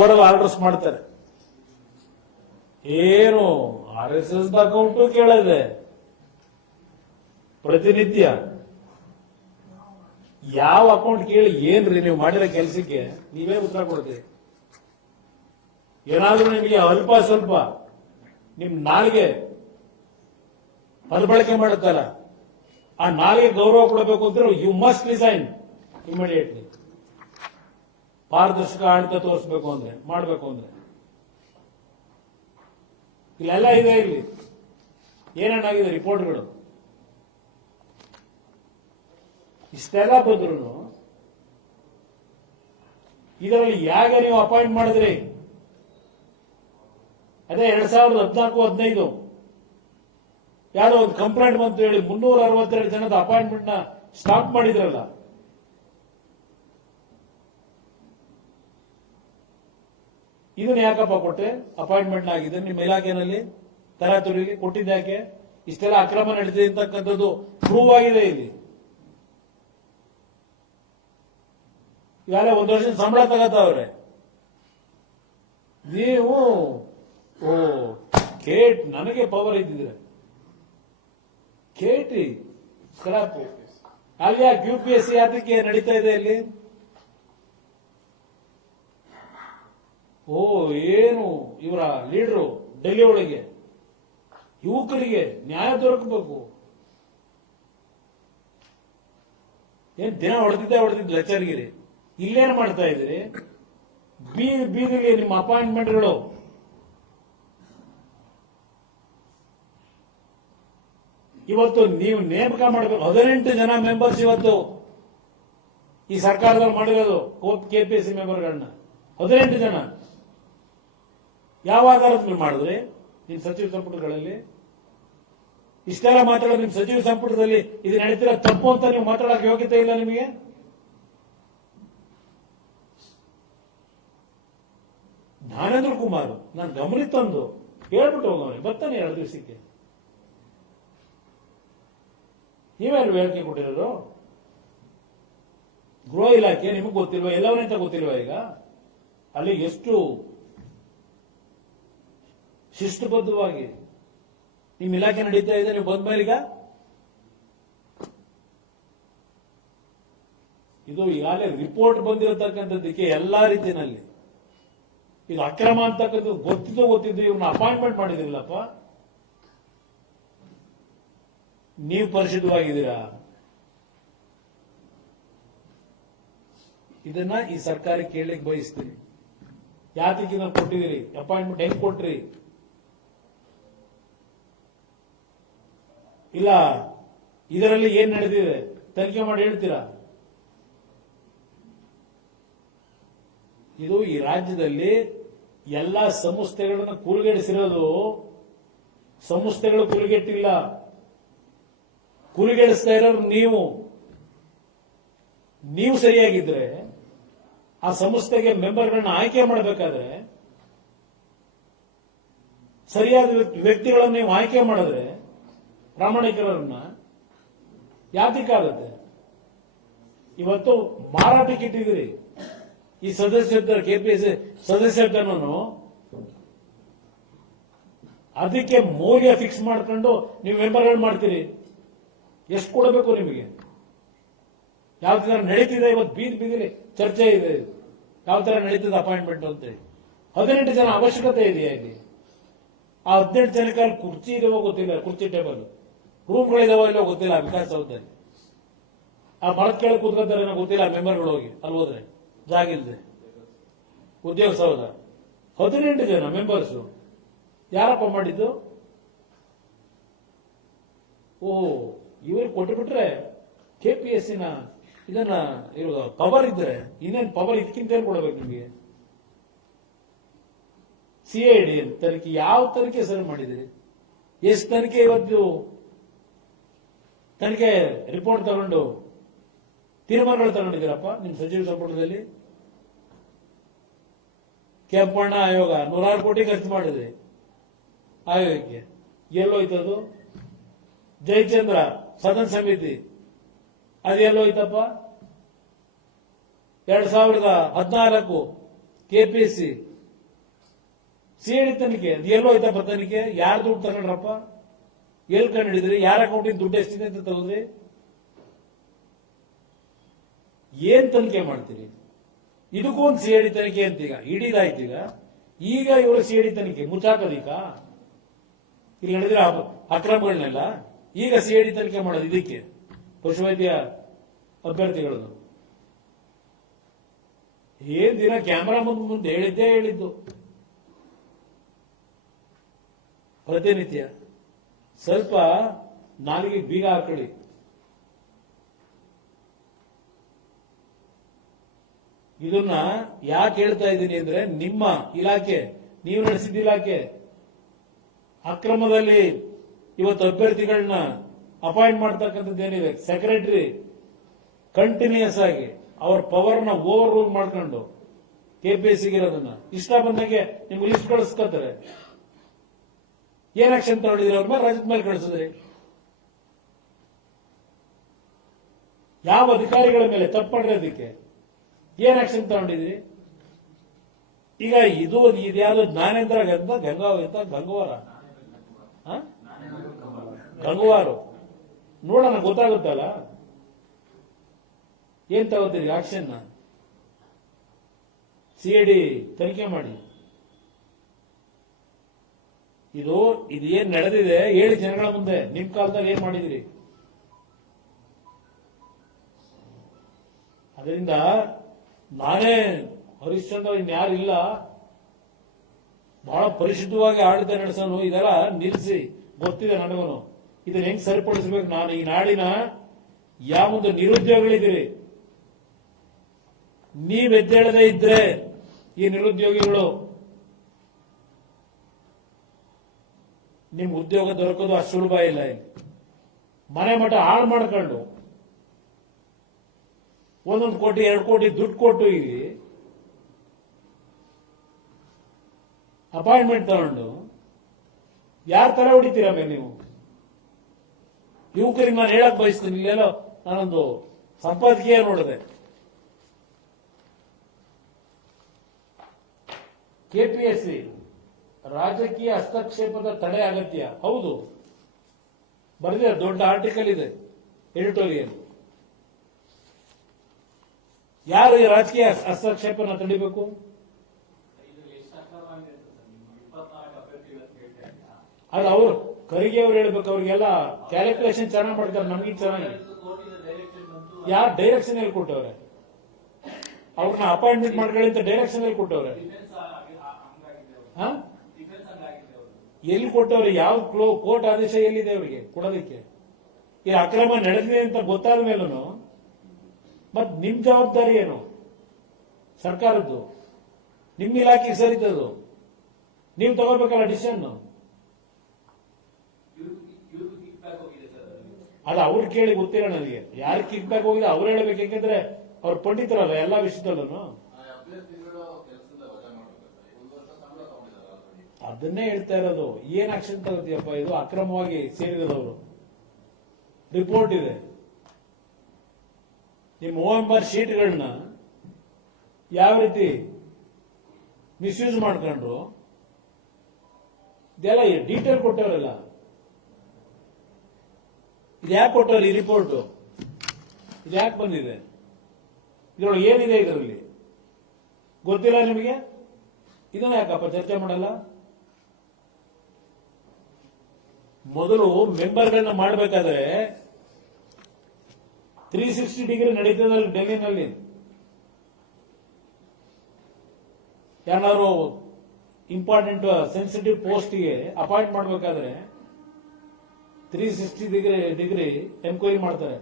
oral orders ಮಾಡ್ತಾರೆ. ಏನು RSS account ಕೇಳದೆ ಪ್ರತಿನಿತ್ಯ ಯಾವ account ಕೇಳಿ ಏನ್ರಿ ನೀವು ಮಾಡಿರೋ ಕೆಲಸಕ್ಕೆ ನೀವೇ ಉತ್ತರ ಕೊಡ್ತೀರಿ. ಏನಾದ್ರೂ ನಿಮಗೆ ಅಲ್ಪ ಸ್ವಲ್ಪ ನಿಮ್ ನಾಲ್ಗೆ ಪದಬಳಕೆ ಮಾಡುತ್ತಲ್ಲ, ಆ ನಾಲ್ಗೆ ಗೌರವ ಕೊಡಬೇಕು ಅಂದ್ರೆ ಯು ಮಸ್ಟ್ ರಿಸೈನ್ ಇಮಿಡಿಯೇಟ್ಲಿ. ಪಾರದರ್ಶಕ ಆಡಳಿತ ತೋರಿಸಬೇಕು ಅಂದ್ರೆ, ಮಾಡಬೇಕು ಅಂದ್ರೆ ಇಲ್ಲೆಲ್ಲ ಇದೆ. ಇಲ್ಲಿ ಏನೇನಾಗಿದೆ ರಿಪೋರ್ಟ್ಗಳು ಇಷ್ಟೆಲ್ಲ ಬಂದ್ರು ಇದರಲ್ಲಿ ಯಾಕೆ ನೀವು ಅಪಾಯಿಂಟ್ ಮಾಡಿದ್ರಿ? ಅದೇ 2014-15 ಯಾವ್ದೋ ಒಂದು ಕಂಪ್ಲೇಂಟ್ ಬಂತು ಹೇಳಿ 362 ಜನದ ಅಪಾಯಿಂಟ್ಮೆಂಟ್ ನ ಸ್ಟಾಪ್ ಮಾಡಿದ್ರಲ್ಲ. ಇದನ್ನ ಯಾಕಪ್ಪ ಕೊಟ್ಟೆ? ಅಪಾಯಿಂಟ್ಮೆಂಟ್ ಆಗಿದೆ ನಿಮ್ಮ ಇಲಾಖೆನಲ್ಲಿ ತರಾತುರಿಗೆ ಕೊಟ್ಟಿದ್ಯಾಕೆ? ಇಷ್ಟೆಲ್ಲ ಅಕ್ರಮ ನಡೀತಿದೆ ಅಂತಕ್ಕಂಥದ್ದು ಪ್ರೂವ್ ಆಗಿದೆ. ಇಲ್ಲಿ ಈಗಾಗಲೇ 1 ವರ್ಷದ ಸಂಬಳ ತಗೋತಾವ್ರೆ. ನೀವು ಕೇಟ್ ನನಗೆ ಪವರ್ ಇದ್ದಿದ್ರೆ ಕೇಟಿ ಸ್ಕ್ರಾಪ್ ಅಲ್ಲಿ QPSC ಯಾತಕ್ಕೆ ನಡೀತಾ ಇದೆ ಇಲ್ಲಿ? ಏನು ಇವರ ಲೀಡರು ಡೆಲ್ಲಿ ಒಳಗೆ ಯುವಕರಿಗೆ ನ್ಯಾಯ ದೊರಕಬೇಕು. ಏನ್ ದಿನ ಹೊಡೆದಿದ್ದ ಲೆಕ್ಚರ್ಗಿರಿ. ಇಲ್ಲೇನ್ ಮಾಡ್ತಾ ಇದ್ದೀರಿ? ಬೀದಿಗೆ ನಿಮ್ಮ ಅಪಾಯಿಂಟ್ಮೆಂಟ್ಗಳು ಇವತ್ತು ನೀವು ನೇಮಕ ಮಾಡಬೇಕು. 18 ಜನ ಮೆಂಬರ್ಸ್ ಇವತ್ತು ಈ ಸರ್ಕಾರದಲ್ಲಿ ಮಾಡಿರೋದು KPSC ಮೆಂಬರ್ಗಳನ್ನ 18 ಜನ. ಯಾವ ಆಧಾರದ ಮೇಲೆ ಮಾಡಿದ್ರಿ ನಿಮ್ ಸಚಿವ ಸಂಪುಟಗಳಲ್ಲಿ? ಇಷ್ಟೆಲ್ಲ ಮಾತಾಡೋದು ನಿಮ್ ಸಚಿವ ಸಂಪುಟದಲ್ಲಿ ಇದು ನಡೀತಿರೋ ತಪ್ಪು ಅಂತ ನೀವು ಮಾತಾಡೋಕೆ ಯೋಗ್ಯತೆ ಇಲ್ಲ ನಿಮಗೆ? ಜ್ಞಾನೇಂದ್ರ ಕುಮಾರ್ ನಾನು ಗಮನಿತ ತಂದು ಹೇಳ್ಬಿಟ್ಟು ಹೋಗೋಣ, ಬರ್ತಾನೆ 2 ದಿವಸಕ್ಕೆ. ನೀವೇನು ಹೇಳಿಕೆ ಕೊಟ್ಟಿರೋದು? ಗೃಹ ಇಲಾಖೆ ನಿಮಗೆ ಗೊತ್ತಿಲ್ವಾ? ಎಲ್ಲವನ್ನಂತ ಗೊತ್ತಿಲ್ವಾ? ಈಗ ಅಲ್ಲಿ ಎಷ್ಟು ಶಿಸ್ತುಬದ್ಧವಾಗಿ ನಿಮ್ಮ ಇಲಾಖೆ ನಡೀತಾ ಇದೆ. ನೀವು ಬಂದ ಮೇಲೀಗ ಇದು ಈಗಾಗಲೇ ರಿಪೋರ್ಟ್ ಬಂದಿರತಕ್ಕಂಥದ್ದಕ್ಕೆ ಎಲ್ಲಾ ರೀತಿಯಲ್ಲಿ ಇದು ಅಕ್ರಮ ಅಂತಕ್ಕಂಥದ್ದು ಗೊತ್ತಿದ್ದು ಇವ್ರನ್ನ ಅಪಾಯಿಂಟ್ಮೆಂಟ್ ಮಾಡಿದಿರಲ್ಲಪ್ಪ. ನೀವು ಪರಿಶುದ್ಧವಾಗಿದ್ದೀರಾ? ಇದನ್ನ ಈ ಸರ್ಕಾರ ಕೇಳಲಿಕ್ಕೆ ಬಯಸ್ತೀನಿ. ಯಾತಕ್ಕೆ ಇದನ್ನ ಕೊಟ್ಟಿದ್ದೀರಿ? ಅಪಾಯಿಂಟ್ಮೆಂಟ್ ಹೆಂಗ್ ಕೊಟ್ರಿ? ಇಲ್ಲ ಇದರಲ್ಲಿ ಏನ್ ನಡೆದಿದೆ ತನಿಖೆ ಮಾಡಿ ಹೇಳ್ತೀರಾ? ಇದು ಈ ರಾಜ್ಯದಲ್ಲಿ ಎಲ್ಲಾ ಸಂಸ್ಥೆಗಳನ್ನ ಕೂಲಿಗೆಡಿಸಿರೋದು. ಸಂಸ್ಥೆಗಳು ಕೂಲಿಗೆಟ್ಟಿಲ್ಲ, ಕೂಲಿಗೆಡಿಸ್ತಾ ಇರೋರು ನೀವು. ನೀವು ಸರಿಯಾಗಿದ್ರೆ ಆ ಸಂಸ್ಥೆಗೆ ಮೆಂಬರ್ಗಳನ್ನ ಆಯ್ಕೆ ಮಾಡಬೇಕಾದ್ರೆ ಸರಿಯಾದ ವ್ಯಕ್ತಿಗಳನ್ನು ನೀವು ಆಯ್ಕೆ ಮಾಡಿದ್ರೆ ಪ್ರಾಮಾಣಿಕರನ್ನ ಯಾತಕ್ಕಾಗುತ್ತೆ? ಇವತ್ತು ಮಾರಾಟಕ್ಕೆ ಇಟ್ಟಿದ್ದೀರಿ ಈ ಸದಸ್ಯತ್ವ, ಕೆಪಿಎಸ್ಸಿ ಸದಸ್ಯತ್ವನೂ ಅದಕ್ಕೆ ಮೌಲ್ಯ ಫಿಕ್ಸ್ ಮಾಡ್ಕೊಂಡು ನೀವು ಮೆಂಬರ್ಗಳು ಮಾಡ್ತೀರಿ. ಎಷ್ಟು ಕೊಡಬೇಕು ನಿಮಗೆ? ಯಾವ ತರ ನಡೀತಿದೆ ಇವತ್ತು ಬೀದಿ ಬೀದಿಲಿ ಚರ್ಚೆ ಇದೆ, ಯಾವ ತರ ನಡೀತದೆ ಅಪಾಯಿಂಟ್ಮೆಂಟ್ ಅಂತೇಳಿ. 18 ಜನ ಅವಶ್ಯಕತೆ ಇದೆಯಾ ಇಲ್ಲಿ? ಆ 18 ಜನಕ್ಕೆ ಅಲ್ಲಿ ಕುರ್ಚಿ ಇದೆಯೋ ಗೊತ್ತಿಲ್ಲ, ಕುರ್ಚಿ ಟೇಬಲ್ ರೂಮ್ಗಳಿದಾವೋ ಇಲ್ಲೋ ಗೊತ್ತಿಲ್ಲ. ವಿಕಾಸಸೌಧದಲ್ಲಿ ಆ ಮರದ ಕೆಳಗೆ ಕೂತ್ಕೊತಾರೆ ಗೊತ್ತಿಲ್ಲ ಮೆಂಬರ್ಗಳು ಹೋಗಿ ಅಲ್ಲಿ ಹೋದ್ರೆ ಜಾಗ ಇಲ್ಲದೆ. ಉದ್ಯೋಗ ಸೌಧ 18 ಜನ ಮೆಂಬರ್ಸು ಯಾರಪ್ಪ ಮಾಡಿದ್ದು? ಇವರು ಕೊಟ್ಟು ಬಿಟ್ರೆ ಕೆಪಿಎಸ್ಸಿನ ಇದನ್ನ ಪವರ್ ಇದ್ರೆ ಇನ್ನೇನು ಪವರ್ ಇದಕ್ಕಿಂತ ಏನ್ ಕೊಡಬೇಕು ನಿಮಗೆ? ಸಿಐಡಿ ತನಿಖೆ ಯಾವ ತನಿಖೆ ಸರಿ ಮಾಡಿದ್ರಿ? ಎಷ್ಟು ತನಿಖೆ ಇವತ್ತು ತನಿಖೆ ರಿಪೋರ್ಟ್ ತಗೊಂಡು ತೀರ್ಮಾನಗಳು ತಗೊಂಡಿದ್ದೀರಪ್ಪ ನಿಮ್ಮ ಸಚಿವ ಸಂಪುಟದಲ್ಲಿ? ಕೆಂಪಣ್ಣ ಆಯೋಗ 106 ಕೋಟಿ ಖರ್ಚು ಮಾಡಿದ್ರಿ ಆಯೋಗಕ್ಕೆ, ಎಲ್ಲೋಯ್ತದು? ಜಯಚಂದ್ರ ಸದನ ಸಮಿತಿ ಅದೆಲ್ಲೋಯ್ತಪ್ಪ? 2014 ಕೆಪಿಎಸ್ಸಿ ಸಿಐಡಿ ತನಿಖೆ ಅದೆಲ್ಲೋಯ್ತಪ್ಪ? ತನಿಖೆ ಯಾರು ದುಡ್ಡು ತಗೊಂಡ್ರಪ್ಪ? ಎಲ್ಲಿ ಕಂಡು ಹಿಡಿದ್ರಿ? ಯಾರ ಅಕೌಂಟಿನ ದುಡ್ಡು ಎಷ್ಟಿದೆ ಅಂತ ತಗೊಂಡ್ರಿ? ಏನ್ ತನಿಖೆ ಮಾಡ್ತೀರಿ? ಇದಕ್ಕೂ ಒಂದು ಸಿಐಡಿ ತನಿಖೆ ಅಂತ ಈಗ ಇಡೀದಾಯ್ತು. ಈಗ ಇವರು ಸಿಐಡಿ ತನಿಖೆ ಮುಚ್ಚಾಕೋದಿಕ್ಕ ಇಲ್ಲಿ ನಡೆದಿರೋ ಅಕ್ರಮಗಳನ್ನೆಲ್ಲ ಈಗ ಸಿಐಡಿ ತನಿಖೆ ಮಾಡೋದು ಇದಕ್ಕೆ ಪಶುವೈದ್ಯ ಅಭ್ಯರ್ಥಿಗಳದ್ದು. ಏನ್ ದಿನ ಕ್ಯಾಮೆರಾ ಮುಂದೆ ಹೇಳಿದ್ದು ಪ್ರತಿನಿತ್ಯ. ಸ್ವಲ್ಪ ನಾಲಿಗೆ ಬೀಗ ಹಾಕೊಳ್ಳಿ. ಇದನ್ನ ಯಾಕೆ ಹೇಳ್ತಾ ಇದ್ದೀನಿ ಅಂದ್ರೆ ನಿಮ್ಮ ಇಲಾಖೆ, ನೀವು ನಡೆಸಿದ ಇಲಾಖೆ ಅಕ್ರಮದಲ್ಲಿ ಇವತ್ತು ಅಭ್ಯರ್ಥಿಗಳನ್ನ ಅಪಾಯಿಂಟ್ ಮಾಡ್ತಕ್ಕಂಥದ್ದು ಏನಿದೆ, ಸೆಕ್ರೆಟರಿ ಕಂಟಿನ್ಯೂಸ್ ಆಗಿ ಅವ್ರ ಪವರ್ನ ಓವರ್ ರೂಲ್ ಮಾಡ್ಕೊಂಡು ಕೆಪಿಎಸ್ಸಿಗೆ ಇರೋದನ್ನ ಇಷ್ಟ ಬಂದಂಗೆ ನಿಮ್ಗೆ ಲಿಸ್ಟ್ ಕಳಿಸ್ಕೊತಾರೆ. ಏನ್ ಆಕ್ಷನ್ ತಗೊಂಡಿದ್ರಿ? ಅವ್ರ ಮೇಲೆ ರಾಜ್ಯದ ಮೇಲೆ ಕಳಿಸಿದ್ರಿ. ಯಾವ ಅಧಿಕಾರಿಗಳ ಮೇಲೆ ತಪ್ಪು ಮಾಡಿರೋದಕ್ಕೆ ಏನ್ ಆಕ್ಷನ್ ತಗೊಂಡಿದ್ರಿ? ಈಗ ಇದ್ಯಾವುದು ಜ್ಞಾನೇಂದ್ರ ಗಂಗವಾರ ಗಂಗವಾರು ನೋಡೋಣ, ಗೊತ್ತಾಗುತ್ತಲ್ಲ ಏನ್ ತಗೋತೀರಿ ಆಕ್ಷನ್? ಸಿಐಡಿ ತನಿಖೆ ಮಾಡಿ. ಇದು ಏನ್ ನಡೆದಿದೆ ಹೇಳಿ ಜನಗಳ ಮುಂದೆ. ನಿಮ್ ಕಾಲದಲ್ಲಿ ಏನ್ ಮಾಡಿದಿರಿ? ಅದರಿಂದ ನಾನೇ ಹರಿಶ್ಚಂದ್ರ ಇನ್ಯಾರಿಲ್ಲ, ಬಹಳ ಪರಿಶುದ್ಧವಾಗಿ ಆಡಳಿತ ನಡೆಸೋನು. ಇದೆಲ್ಲ ನಿಲ್ಲಿಸಿ ಗೊತ್ತಿದೆ ನನಗೂ ಇದನ್ನ ಹೆಂಗ್ ಸರಿಪಡಿಸಬೇಕು. ನಾನು ಈ ನಾಡಿನ ಯಾವೊಂದು ನಿರುದ್ಯೋಗಿಗಳಿದ್ದೀರಿ, ನೀವ್ ಎದ್ದೇಳದೇ ಇದ್ರೆ ಈ ನಿರುದ್ಯೋಗಿಗಳು ನಿಮ್ ಉದ್ಯೋಗ ದೊರಕೋದು ಅಷ್ಟು ಸುಲಭ ಇಲ್ಲ. ಇಲ್ಲಿ ಮನೆ ಮಠ ಹಾಳು ಮಾಡ್ಕೊಂಡು 1 ಕೋಟಿ 2 ಕೋಟಿ ದುಡ್ಡು ಕೊಟ್ಟು ಇಲ್ಲಿ ಅಪಾಯಿಂಟ್ಮೆಂಟ್ ತಗೊಂಡು ಯಾರ ತರ ಹೊಡಿತೀರ ಮೇಲೆ ನೀವು? ಯುವಕರಿಗೆ ನಾನು ಹೇಳಕ್ ಬಯಸ್ತೀನಿ, ಇಲ್ಲೆಲ್ಲೋ ನಾನೊಂದು ಸಂಪಾದಕೀಯ ನೋಡಿದೆ. ಕೆಪಿಎಸ್ಸಿ ರಾಜಕೀಯ ಹಸ್ತಕ್ಷೇಪದ ತಡೆ ಅಗತ್ಯ. ಹೌದು, ಬರೆದಿದೆ, ದೊಡ್ಡ ಆರ್ಟಿಕಲ್ ಇದೆ ಎಡಿಟೋರಿಯಲ್. ಯಾರು ಈ ರಾಜಕೀಯ ಹಸ್ತಕ್ಷೇಪನ ತಡಿಬೇಕು? ಅದು ಅವ್ರು ಖರ್ಗೆ ಅವ್ರು ಹೇಳ್ಬೇಕು. ಅವ್ರಿಗೆಲ್ಲ ಕ್ಯಾಲ್ಕುಲೇಷನ್ ಚೆನ್ನಾಗಿ ಮಾಡ್ತಾರೆ, ನಮ್ಗೆ ಚೆನ್ನಾಗಿ. ಯಾರು ಡೈರೆಕ್ಷನ್ ಎಲ್ಲಿ ಕೊಟ್ಟವ್ರೆ? ಅವ್ರನ್ನ ಅಪಾಯಿಂಟ್ಮೆಂಟ್ ಮಾಡ್ಕೊಳ್ಳಿ ಅಂತ ಡೈರೆಕ್ಷನ್ ಎಲ್ಲಿ ಕೊಟ್ಟವ್ರೆ? ಎಲ್ಲಿ ಕೊಟ್ಟವ್ರೆ? ಯಾವ ಕೋರ್ಟ್ ಆದೇಶ ಎಲ್ಲಿದೆ ಅವರಿಗೆ ಕೊಡೋದಕ್ಕೆ? ಈ ಅಕ್ರಮ ನಡೆದಿದೆ ಅಂತ ಗೊತ್ತಾದ ಮೇಲೂ ಮತ್ ನಿಮ್ ಜವಾಬ್ದಾರಿ ಏನು? ಸರ್ಕಾರದ್ದು, ನಿಮ್ಮ ಇಲಾಖೆಗೆ ಸರಿತದು, ನೀವು ತಗೋಬೇಕಲ್ಲ ಡಿಸಿಷನ್. ಅದು ಅವ್ರು ಕೇಳಿ ಗೊತ್ತಿಲ್ಲ ನನಗೆ. ಯಾರು ಕಿಕ್ ಬ್ಯಾಕ್ ಹೋಗಿದೆ ಅವ್ರು ಹೇಳ್ಬೇಕು. ಯಾಕೆಂದ್ರೆ ಅವ್ರು ಪಂಡಿತರಲ್ಲ ಎಲ್ಲಾ ವಿಷಯದಲ್ಲೂ. ಅದನ್ನೇ ಹೇಳ್ತಾ ಇರೋದು. ಏನ್ ಆಕ್ಷನ್ ತಗೋತೀಯಪ್ಪ? ಇದು ಅಕ್ರಮವಾಗಿ ಸೇರಿದವರು ರಿಪೋರ್ಟ್ ಇದೆ. ನಿಮ್ಮ OMR ಶೀಟ್ಗಳನ್ನ ಯಾವ ರೀತಿ ಮಿಸ್ಯೂಸ್ ಮಾಡ್ಕೊಂಡ್ರು ಇದೆಲ್ಲ ಡೀಟೇಲ್ ಕೊಟ್ಟವರಲ್ಲ. ಇದು ಯಾಕೆ ಕೊಟ್ಟವ್ರು ಈ ರಿಪೋರ್ಟ್? ಇದು ಯಾಕೆ ಬಂದಿದೆ? ಇದ್ರೊಳಗೆ ಏನಿದೆ ಇದರಲ್ಲಿ ಗೊತ್ತಿಲ್ಲ ನಿಮಗೆ? ಇದನ್ನ ಯಾಕಪ್ಪ ಚರ್ಚೆ ಮಾಡಲ್ಲ? ಮೊದಲು ಮೆಂಬರ್ಗಳನ್ನ ಮಾಡಬೇಕಾದ್ರೆ 360 ಡಿಗ್ರಿ ನಡೀತದಲ್ಲಿ ಡೆಲ್ಲಿನಲ್ಲಿ. ಯಾರು ಇಂಪಾರ್ಟೆಂಟ್ ಸೆನ್ಸಿಟಿವ್ ಪೋಸ್ಟ್ಗೆ ಅಪಾಯಿಂಟ್ ಮಾಡಬೇಕಾದ್ರೆ 360 ಡಿಗ್ರಿ ಎನ್ಕ್ವೈರಿ ಮಾಡ್ತಾರೆ.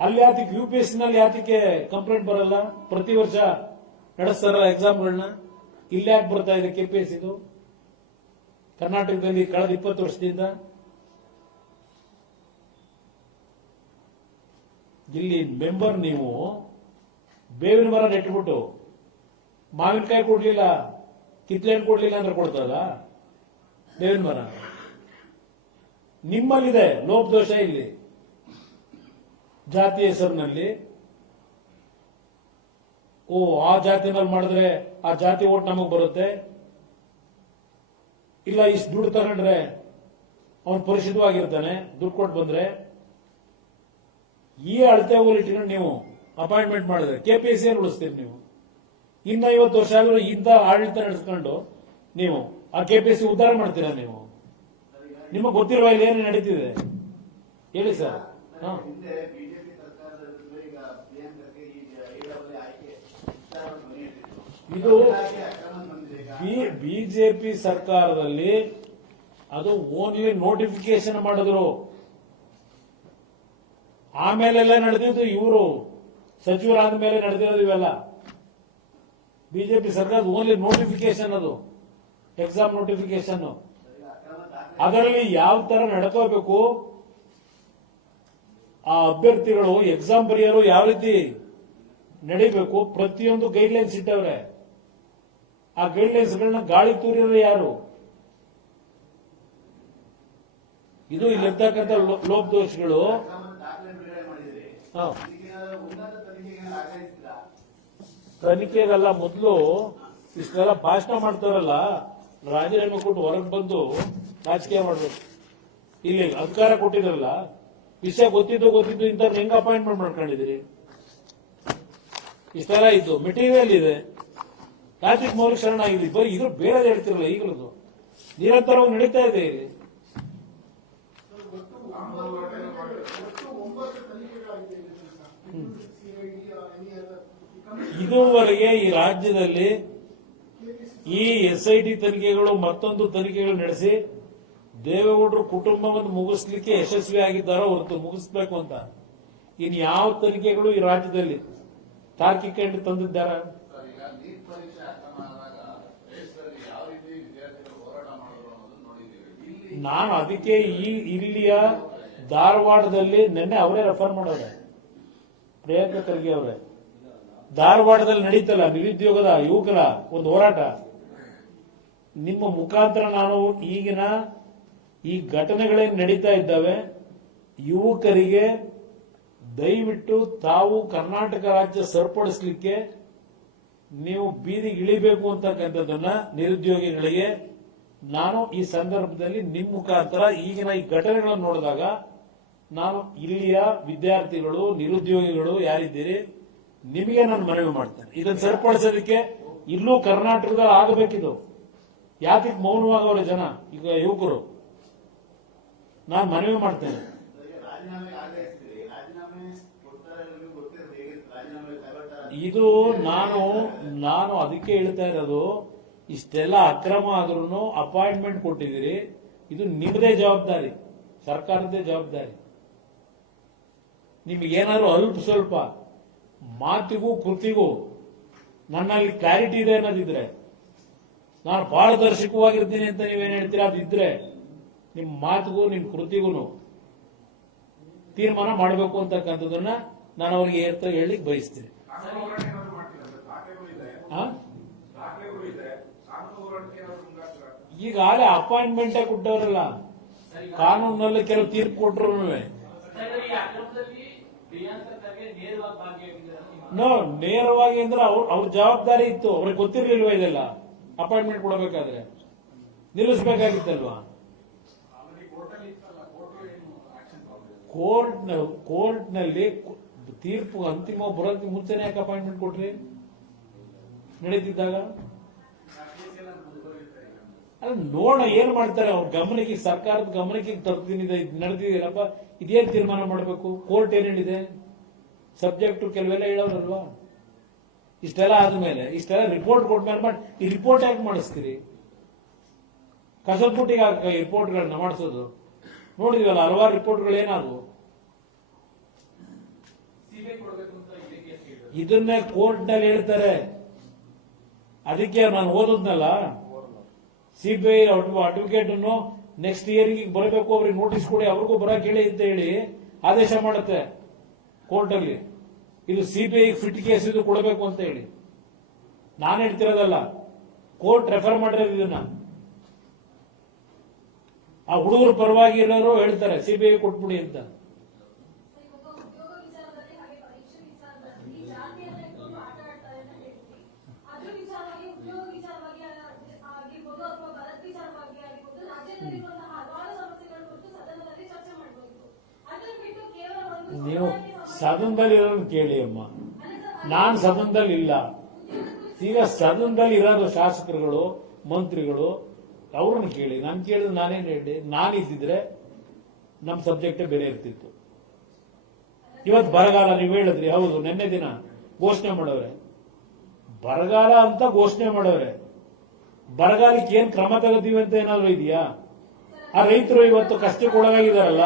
ಅಲ್ಲಿ ಯಾತಕ್ಕೆ UPSC ನಲ್ಲಿ ಯಾತಕ್ಕೆ ಕಂಪ್ಲೇಂಟ್ ಬರಲ್ಲ? ಪ್ರತಿ ವರ್ಷ ನಡೆಸ್ತಾರಲ್ಲ ಎಕ್ಸಾಮ್ಗಳನ್ನ. ಇಲ್ಲಿ ಯಾಕೆ ಬರ್ತಾ ಇದೆ KPSC ಇದು? ಕರ್ನಾಟಕದಲ್ಲಿ ಕಳೆದ 20 ವರ್ಷದಿಂದ ಇಲ್ಲಿ ಮೆಂಬರ್ ನೀವು ಬೇವಿನ ಮರ ನೆಟ್ಬಿಟ್ಟು ಮಾವಿನಕಾಯಿ ಕೊಡ್ಲಿಲ್ಲ, ಕಿತ್ಲೆಹಣ್ಣು ಕೊಡ್ಲಿಲ್ಲ ಅಂದ್ರೆ ಕೊಡ್ತದ ಬೇವಿನ ಮರ? ನಿಮ್ಮಲ್ಲಿದೆ ಲೋಪದೋಷ. ಇಲ್ಲಿ ಜಾತಿ ಹೆಸರಿನಲ್ಲಿ ಆ ಜಾತಿನಲ್ಲಿ ಮಾಡಿದ್ರೆ ಆ ಜಾತಿ ಓಟ್ ನಮಗ್ ಬರುತ್ತೆ, ಇಲ್ಲ ಇಷ್ಟು ದುಡ್ಡು ತಗೊಂಡ್ರೆ ಅವನು ಪರಿಶುದ್ಧವಾಗಿರ್ತಾನೆ, ದುಡ್ಡು ಕೊಟ್ಟು ಬಂದ್ರೆ. ಈ ಅಳತೆ ಇಟ್ಕೊಂಡು ನೀವು ಅಪಾಯಿಂಟ್ಮೆಂಟ್ ಮಾಡಿದ್ರೆ KPSC ಉಳಿಸ್ತೀರಿ ನೀವು. ಇನ್ನ 50 ವರ್ಷ ಆದ್ರೂ ಇಂಥ ಆಡಳಿತ ನಡೆಸ್ಕೊಂಡು ನೀವು ಆ KPSC ಉದ್ಧಾರ ಮಾಡ್ತೀರಾ ನೀವು? ನಿಮಗೆ ಗೊತ್ತಿರುವ ಇಲ್ಲಿ ಏನು ನಡೀತಿದೆ ಹೇಳಿ ಸರ್. ಇದು ಬಿಜೆಪಿ ಸರ್ಕಾರದಲ್ಲಿ ಅದು ಓನ್ಲಿ ನೋಟಿಫಿಕೇಶನ್ ಮಾಡಿದ್ರು. ಆಮೇಲೆಲ್ಲ ನಡೆದಿದ್ದು ಇವರು ಸಚಿವರಾದ ಮೇಲೆ ನಡೆದಿರೋದು ಇವೆಲ್ಲ. ಬಿಜೆಪಿ ಸರ್ಕಾರದ ಓನ್ಲಿ ನೋಟಿಫಿಕೇಶನ್, ಅದು ಎಕ್ಸಾಮ್ ನೋಟಿಫಿಕೇಶನ್. ಅದರಲ್ಲಿ ಯಾವ ತರ ನಡ್ಕೋಬೇಕು, ಆ ಅಭ್ಯರ್ಥಿಗಳು ಎಕ್ಸಾಮ್ ಬರೆಯೋರು ಯಾವ ರೀತಿ ನಡಿಬೇಕು, ಪ್ರತಿಯೊಂದು ಗೈಡ್ಲೈನ್ಸ್ ಇಟ್ಟವ್ರೆ. ಆ ಗೈಡ್ಲೈನ್ಸ್ ಗಳನ್ನ ಗಾಳಿ ತೂರಿರೋ ಯಾರು? ಇದು ಇಲ್ಲಿರ್ತಕ್ಕಂಥ ಲೋಪದೋಷಗಳು. ತನಿಖೆಗಲ್ಲ, ಮೊದಲು ಇಷ್ಟೆಲ್ಲ ಭಾಷಣ ಮಾಡ್ತಾರಲ್ಲ, ರಾಜೀನಾಮೆ ಕೊಟ್ಟು ಹೊರಗೆ ಬಂದು ರಾಜಕೀಯ ಮಾಡಬೇಕು. ಇಲ್ಲಿ ಅಧಿಕಾರ ಕೊಟ್ಟಿದ್ರಲ್ಲ, ವಿಷಯ ಗೊತ್ತಿದ್ದು ಇಂಥವ್ರನ್ನ ಹೆಂಗ್ ಅಪಾಯಿಂಟ್ಮೆಂಟ್ ಮಾಡ್ಕೊಂಡಿದ್ದೀರಿ? ಇಷ್ಟೆಲ್ಲ ಇದ್ದು ಮೆಟೀರಿಯಲ್ ಇದೆ, ಕಾರ್ತಿಕ್ ಮೌಲಿಕ ಶರಣ ಆಗಿದೆ. ಬರೀ ಇದ್ರ ಬೇರೆ ಹೇಳ್ತಿರಲ್ಲ, ಈಗಲೂ ನಿರಂತರವಾಗಿ ನಡೀತಾ ಇದೆ ಇಲ್ಲಿ. ಇದುವರೆಗೆ ಈ ರಾಜ್ಯದಲ್ಲಿ ಈ SIT ತನಿಖೆಗಳು ಮತ್ತೊಂದು ತನಿಖೆಗಳು ನಡೆಸಿ ದೇವೇಗೌಡರು ಕುಟುಂಬವನ್ನು ಮುಗಿಸ್ಲಿಕ್ಕೆ ಯಶಸ್ವಿ ಆಗಿದ್ದಾರೋ ಹೊರತು ಮುಗಿಸ್ಬೇಕು ಅಂತ ಇನ್ ಯಾವ ತನಿಖೆಗಳು ಈ ರಾಜ್ಯದಲ್ಲಿ ತಾರ್ಕಿಕ ಎಂಟು ತಂದಿದ್ದಾರ? ನಾನು ಅದಕ್ಕೆ ಇಲ್ಲಿಯ ಧಾರವಾಡದಲ್ಲಿ ನಿನ್ನೆ ಅವರೇ ರೆಫರ್ ಮಾಡೋರೆ, ಪ್ರಿಯಾಂಕ ಖರ್ಗೆ ಅವರೇ. ಧಾರವಾಡದಲ್ಲಿ ನಡೀತಲ್ಲ ನಿರುದ್ಯೋಗದ ಯುವಕರ ಒಂದು ಹೋರಾಟ, ನಿಮ್ಮ ಮುಖಾಂತರ ನಾನು ಈಗಿನ ಈ ಘಟನೆಗಳೇನು ನಡೀತಾ ಇದ್ದಾವೆ, ಯುವಕರಿಗೆ ದಯವಿಟ್ಟು ತಾವು ಕರ್ನಾಟಕ ರಾಜ್ಯ ಸರಿಪಡಿಸಲಿಕ್ಕೆ ನೀವು ಬೀದಿಗೆ ಇಳಿಬೇಕು ಅಂತಕ್ಕಂಥದ್ದನ್ನ ನಿರುದ್ಯೋಗಿಗಳಿಗೆ ನಾನು ಈ ಸಂದರ್ಭದಲ್ಲಿ ನಿಮ್ಮ ಮುಖಾಂತರ ಈಗಿನ ಈ ಘಟನೆಗಳನ್ನು ನೋಡಿದಾಗ ನಾನು ಇಲ್ಲಿಯ ವಿದ್ಯಾರ್ಥಿಗಳು ನಿರುದ್ಯೋಗಿಗಳು ಯಾರಿದ್ದೀರಿ ನಿಮಗೆ ನಾನು ಮನವಿ ಮಾಡ್ತೇನೆ. ಇದನ್ನು ಸರಿಪಡಿಸೋದಕ್ಕೆ ಇಲ್ಲೂ ಕರ್ನಾಟಕದಲ್ಲಿ ಆಗಬೇಕಿದು. ಯಾಕೆ ಮೌನವಾಗವ್ರೆ ಜನ, ಈಗ ಯುವಕರು? ನಾನು ಮನವಿ ಮಾಡ್ತೇನೆ. ಇದು ನಾನು ಅದಕ್ಕೆ ಹೇಳ್ತಾ ಇರೋದು, ಇಷ್ಟೆಲ್ಲ ಅಕ್ರಮ ಆದ್ರೂ ಅಪಾಯಿಂಟ್ಮೆಂಟ್ ಕೊಟ್ಟಿದ್ದೀರಿ, ಇದು ನಿಮ್ಮದೇ ಜವಾಬ್ದಾರಿ, ಸರ್ಕಾರದೇ ಜವಾಬ್ದಾರಿ. ನಿಮಗೇನಾದ್ರು ಅಲ್ಪ ಸ್ವಲ್ಪ ಮಾತಿಗೂ ಕೃತಿಗೂ ನನ್ನಲ್ಲಿ ಕ್ಲಾರಿಟಿ ಇದೆ ಅನ್ನೋದಿದ್ರೆ, ನಾನು ಪಾರದರ್ಶಕವಾಗಿರ್ತೀನಿ ಅಂತ ನೀವೇನು ಹೇಳ್ತೀರಾ, ಅದಿದ್ರೆ ನಿಮ್ಮ ಮಾತಿಗೂ ನಿಮ್ಮ ಕೃತಿಗೂ ತೀರ್ಮಾನ ಮಾಡಬೇಕು ಅಂತಕ್ಕಂಥದ್ದನ್ನ ನಾನು ಅವ್ರಿಗೆ ಹೇಳಲಿಕ್ಕೆ ಬಯಸ್ತೇನೆ. ಈಗಾಗಲೇ ಅಪಾಯಿಂಟ್ಮೆಂಟ್ ಕೊಟ್ಟವರಲ್ಲ, ಕಾನೂನಲ್ಲಿ ಕೆಲವು ತೀರ್ಪು ಕೊಟ್ಟರು. ನೇರವಾಗಿ ಅಂದ್ರೆ ಅವ್ರ ಜವಾಬ್ದಾರಿ ಇತ್ತು, ಅವ್ರಿಗೆ ಗೊತ್ತಿರ್ಲಿಲ್ವಾ ಇದೆಲ್ಲ? ಅಪಾಯಿಂಟ್ಮೆಂಟ್ ಕೊಡಬೇಕಾದ್ರೆ ನಿಲ್ಲಿಸಬೇಕಾಗಿತ್ತಲ್ವಾ? ಕೋರ್ಟ್ನಲ್ಲಿ ತೀರ್ಪು ಅಂತಿಮ ಬರೋದಕ್ಕೆ ಮುಂಚೆನೆ ಯಾಕೆ ಅಪಾಯಿಂಟ್ಮೆಂಟ್ ಕೊಟ್ರಿ? ನಡೀತಿದ್ದಾಗ ಅಲ್ಲ, ನೋಡೋಣ ಏನ್ ಮಾಡ್ತಾರೆ ಅವ್ರ ಗಮನಕ್ಕೆ, ಸರ್ಕಾರದ ಗಮನಕ್ಕೆ ತರ್ತೀನಿ, ನಡೆದಿದ್ದೀರಪ್ಪ, ಇದೇನ್ ತೀರ್ಮಾನ ಮಾಡಬೇಕು, ಕೋರ್ಟ್ ಏನ್ ಹೇಳಿದೆ, ಸಬ್ಜೆಕ್ಟ್ ಕೆಲವೆಲ್ಲ ಹೇಳೋರಲ್ವಾ? ಇಷ್ಟೆಲ್ಲ ಆದ್ಮೇಲೆ, ಇಷ್ಟೆಲ್ಲ ರಿಪೋರ್ಟ್ ಕೊಟ್ಮೇಲೆ ಮಾಡಿ, ಈ ರಿಪೋರ್ಟ್ ಯಾಕೆ ಮಾಡಿಸ್ತೀರಿ? ಕಸಲ್ಪುಟ್ಟಿಗೆ ರಿಪೋರ್ಟ್ಗಳನ್ನ ಮಾಡಿಸೋದು ನೋಡಿದ್ವಲ್ಲ, ಹಲವಾರು ರಿಪೋರ್ಟ್ಗಳು ಏನಾದವು. ಇದನ್ನೇ ಕೋರ್ಟ್ ನಲ್ಲಿ ಹೇಳ್ತಾರೆ. ಅದಕ್ಕೆ ನಾನು ಓದದ್ನಲ್ಲ, ಸಿಬಿಐ ಅಡ್ವೊಕೇಟ್ ಅನ್ನು ನೆಕ್ಸ್ಟ್ ಇಯರ್ಗೆ ಬರಬೇಕು, ಅವ್ರಿಗೆ ನೋಟಿಸ್ ಕೊಡಿ, ಅವ್ರಿಗೂ ಬರಕ್ ಹೇಳಿ ಅಂತ ಹೇಳಿ ಆದೇಶ ಮಾಡುತ್ತೆ ಕೋರ್ಟ್ ಅಲ್ಲಿ. ಇದು ಸಿಬಿಐ ಫಿಟ್ ಕೇಸ್, ಇದು ಕೊಡಬೇಕು ಅಂತ ಹೇಳಿ. ನಾನು ಹೇಳ್ತಿರೋದಲ್ಲ, ಕೋರ್ಟ್ ರೆಫರ್ ಮಾಡಿರೋದು ಇದನ್ನ. ಆ ಹುಡುಗರು ಪರವಾಗಿ ಇರೋರು ಹೇಳ್ತಾರೆ ಸಿಬಿಐ ಕೊಟ್ಬಿಡಿ ಅಂತ. ನೀವು ಸದನದಲ್ಲಿ ಇರೋದನ್ನ ಕೇಳಿ ಅಮ್ಮ, ನಾನ್ ಸದನದಲ್ಲಿ ಇಲ್ಲ. ಈಗ ಸದನದಲ್ಲಿ ಇರೋದು ಶಾಸಕರುಗಳು, ಮಂತ್ರಿಗಳು, ಅವ್ರನ್ನ ಕೇಳಿ. ನಾನು ಕೇಳಿದ್ರೆ ನಾನೇನು ಹೇಳಿ? ನಾನಿದ್ದಿದ್ರೆ ನಮ್ಮ ಸಬ್ಜೆಕ್ಟೇ ಬೇರೆ ಇರ್ತಿತ್ತು. ಇವತ್ತು ಬರಗಾಲ ನೀವು ಹೇಳಿದ್ರಿ, ಹೌದು, ನಿನ್ನೆ ದಿನ ಘೋಷಣೆ ಮಾಡವ್ರೆ, ಬರಗಾಲ ಅಂತ ಘೋಷಣೆ ಮಾಡವ್ರೆ. ಬರಗಾಲಕ್ಕೆ ಏನ್ ಕ್ರಮ ತಗೋತೀವಿ ಅಂತ ಏನಾದ್ರು ಇದೆಯಾ? ಆ ರೈತರು ಇವತ್ತು ಕಷ್ಟಕ್ಕೆ ಒಳಗಾಗಿದಾರಲ್ಲ.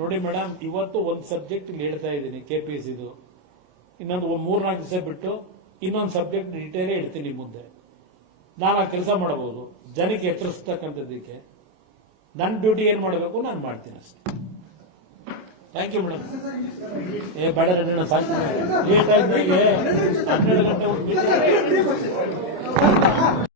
ನೋಡಿ ಮೇಡಮ್, ಇವತ್ತು ಒಂದು ಸಬ್ಜೆಕ್ಟ್ ಹೇಳ್ತಾ ಇದ್ದೀನಿ, KPS ಇದು. ಇನ್ನೊಂದು 3-4 ದಿವಸ ಬಿಟ್ಟು ಇನ್ನೊಂದು ಸಬ್ಜೆಕ್ಟ್ ಡೀಟೇಲ್ ಹೇಳ್ತೀನಿ ಮುಂದೆ. ನಾನು ಆ ಕೆಲಸ ಮಾಡಬಹುದು, ಜನಕ್ಕೆ ಎಚ್ಚರಿಸ್ತಕ್ಕಂಥದ್ದಕ್ಕೆ. ನನ್ನ ಡ್ಯೂಟಿ ಏನ್ ಮಾಡಬೇಕು ನಾನು ಮಾಡ್ತೀನಿ ಅಷ್ಟೇ. Thank you madam. ಬೇಡ ಸಾಕು, ಲೇಟ್ ಆಗಿ 12 ಗಂಟೆ